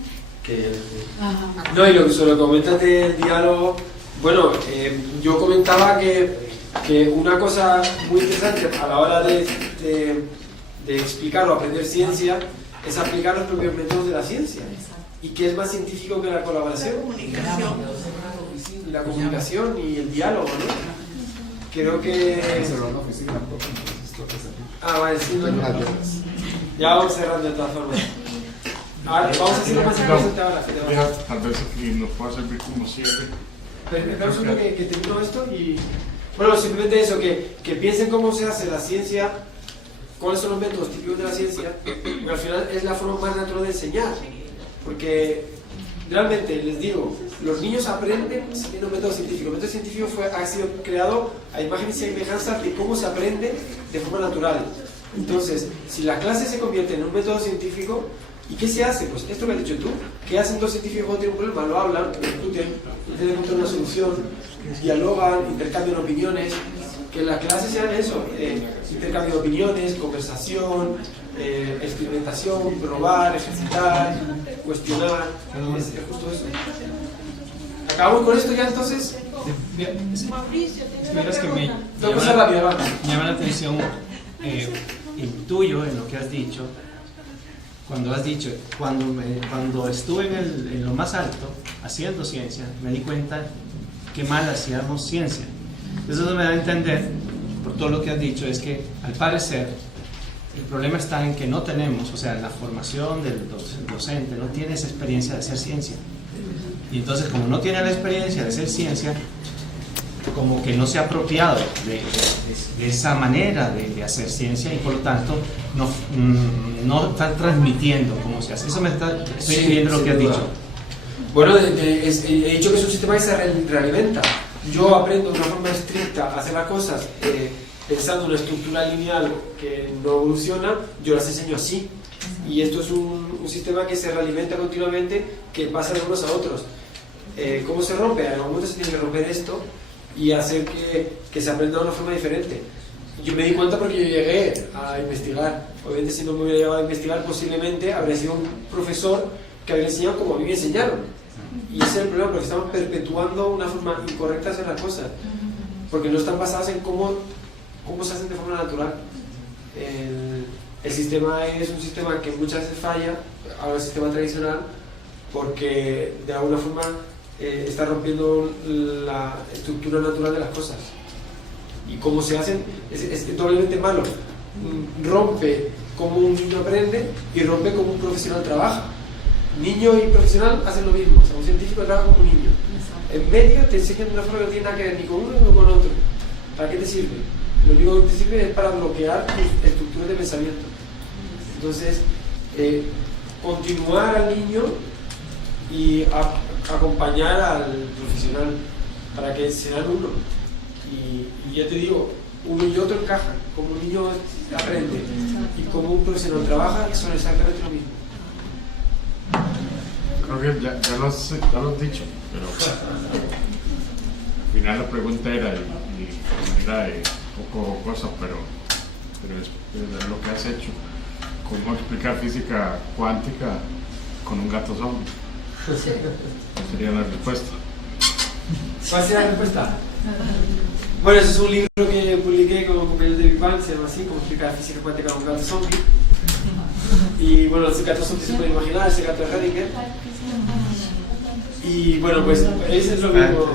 Ajá. No, y lo que comentas del diálogo, bueno, yo comentaba que una cosa muy interesante a la hora de explicar o aprender ciencia es aplicar los propios métodos de la ciencia. ¿Y qué es más científico que la colaboración? La comunicación y el diálogo, ¿no? Creo que... vale, sí, no. Ya vamos cerrando de todas formas. Ahora, vamos a hacer lo más interesante ahora. Tal vez que nos pueda servir como cierre. Pero solo que termino esto y... Bueno, simplemente eso, que piensen cómo se hace la ciencia, cuáles son los métodos típicos de la ciencia, porque al final es la forma más natural de enseñar. Porque realmente, les digo, los niños aprenden siguiendo un método científico. El método científico ha sido creado a imagen y semejanza de cómo se aprende de forma natural. Entonces, si la clase se convierte en un método científico, ¿y qué se hace? Pues esto que has dicho tú. ¿Qué hacen dos científicos cuando tienen un problema? Lo hablan, lo discuten, intentan encontrar una solución, dialogan, intercambian opiniones. Que las clases sean eso, intercambio de opiniones, conversación, experimentación, probar, ejercitar, cuestionar. Es justo eso. ¿Acabamos con esto ya entonces? Mauricio, me llama la atención, intuyo en lo que has dicho, cuando estuve en lo más alto haciendo ciencia, me di cuenta que mal hacíamos ciencia. Eso me da a entender, por todo lo que has dicho, es que al parecer el problema está en que no tenemos, o sea, la formación del docente no tiene esa experiencia de hacer ciencia. Y entonces, como no tiene la experiencia de hacer ciencia, como que no se ha apropiado de esa manera de hacer ciencia y por lo tanto no está transmitiendo cómo se hace. Eso estoy entendiendo lo que has dicho. Bueno, he dicho que es un sistema que se realimenta. Yo aprendo de una forma estricta a hacer las cosas pensando en una estructura lineal que no evoluciona, yo las enseño así. Y esto es un sistema que se realimenta continuamente, que pasa de unos a otros. ¿Cómo se rompe? En algún momento se tiene que romper esto y hacer que se aprenda de una forma diferente. yo me di cuenta porque yo llegué a investigar. Obviamente, si no me hubiera llegado a investigar, posiblemente habría sido un profesor que habría enseñado como a mí me enseñaron. Y ese es el problema, porque estamos perpetuando una forma incorrecta de hacer las cosas, porque no están basadas en cómo se hacen de forma natural. El sistema es un sistema que muchas veces falla, ahora el sistema tradicional, porque de alguna forma está rompiendo la estructura natural de las cosas. Y cómo se hacen es doblemente malo. Rompe cómo un niño aprende y rompe cómo un profesional trabaja. Niño y profesional hacen lo mismo, o sea, un científico trabaja como un niño. En medio te enseñan de una forma que no tiene nada que ver ni con uno ni con otro. ¿Para qué te sirve? Lo único que te sirve es para bloquear tus estructuras de pensamiento. Entonces, continuar al niño y acompañar al profesional para que sean uno. Y ya te digo, uno y otro encajan. Como un niño aprende y como un profesional trabaja, son exactamente lo mismo. Creo que ya lo has dicho, pero al final la pregunta era, y era de poco cosa, pero es lo que has hecho. ¿Cómo explicar física cuántica con un gato zombie? ¿Cuál sería la respuesta? ¿Cuál sería la respuesta? Bueno, ese es un libro que publiqué con compañeros de Big Bang, se llama así, Cómo explicar física cuántica con un gato zombie. Y bueno, ese gato zombie se puede imaginar, ese gato de Schrödinger. Y bueno, pues ese es lo mismo.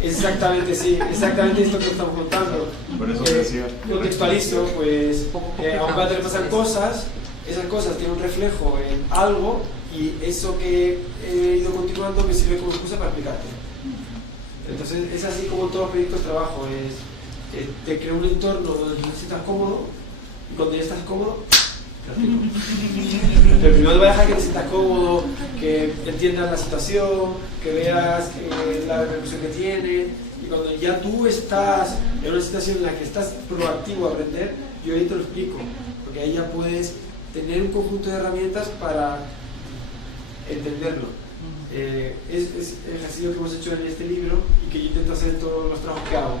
Exactamente, sí, exactamente esto que estamos contando. Por eso decía. Contextualizo, pues a un gato le pasan cosas, esas cosas tienen un reflejo en algo y eso que he ido continuando me sirve como excusa para explicarte. Entonces es así como todos los proyectos de trabajo, te creo un entorno donde te sientas cómodo y cuando ya estás cómodo, pero primero te voy a dejar que te sientas cómodo, que entiendas la situación, que veas la repercusión que tiene, y cuando ya tú estás en una situación en la que estás proactivo a aprender, yo ahí te lo explico, porque ahí ya puedes tener un conjunto de herramientas para entenderlo. Es el ejercicio que hemos hecho en este libro y que yo intento hacer en todos los trabajos que hago.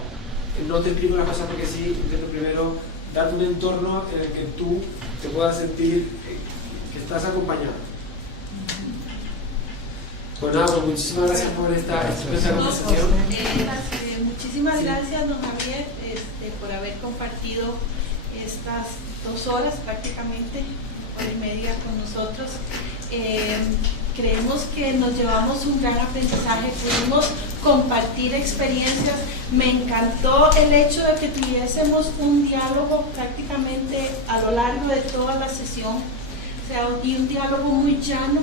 No te explico las cosas porque sí, intento primero darte un entorno en el que tú te puedas sentir que estás acompañado. Pues nada, pues muchísimas gracias por esta conversación. Muchísimas gracias, don Javier, por haber compartido estas 2 horas prácticamente, hora y media con nosotros. Creemos que nos llevamos un gran aprendizaje, pudimos compartir experiencias. Me encantó el hecho de que tuviésemos un diálogo prácticamente a lo largo de toda la sesión, o sea, y un diálogo muy llano,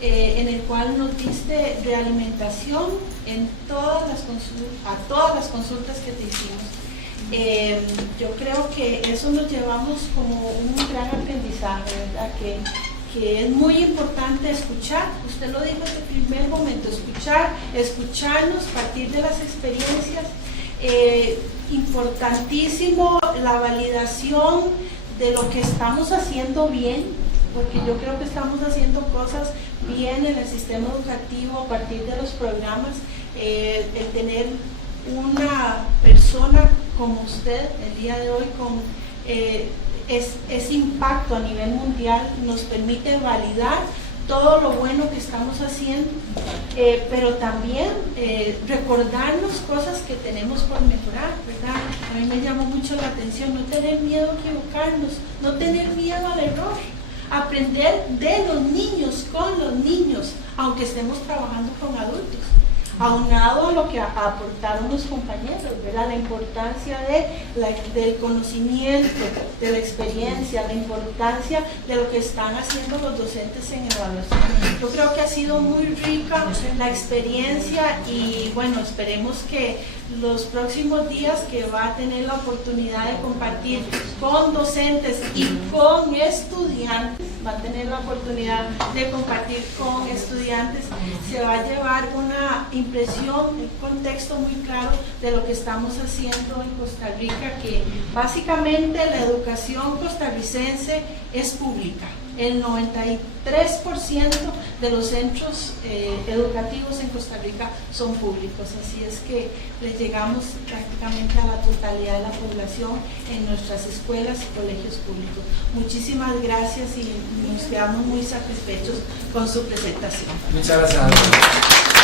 en el cual nos diste realimentación en todas las consultas que te hicimos. Yo creo que eso nos llevamos como un gran aprendizaje, ¿verdad? Que es muy importante escuchar, usted lo dijo desde el primer momento, escucharnos, partir de las experiencias, importantísimo la validación de lo que estamos haciendo bien, porque yo creo que estamos haciendo cosas bien en el sistema educativo a partir de los programas, el tener una persona como usted el día de hoy con ese impacto a nivel mundial nos permite validar todo lo bueno que estamos haciendo, pero también recordarnos cosas que tenemos por mejorar, ¿verdad? A mí me llamó mucho la atención no tener miedo a equivocarnos, no tener miedo al error, aprender de los niños, con los niños, aunque estemos trabajando con adultos. Aunado a lo que aportaron los compañeros, ¿verdad? La importancia del conocimiento, de la experiencia, la importancia de lo que están haciendo los docentes en evaluación. Yo creo que ha sido muy rica la experiencia y bueno, esperemos que los próximos días que va a tener la oportunidad de compartir con docentes y con estudiantes, va a tener la oportunidad de compartir con estudiantes, se va a llevar una impresión, un contexto muy claro de lo que estamos haciendo en Costa Rica, que básicamente la educación costarricense es pública, El 93% de los centros educativos en Costa Rica son públicos, así es que les llegamos prácticamente a la totalidad de la población en nuestras escuelas y colegios públicos. Muchísimas gracias y nos quedamos muy satisfechos con su presentación. Muchas gracias.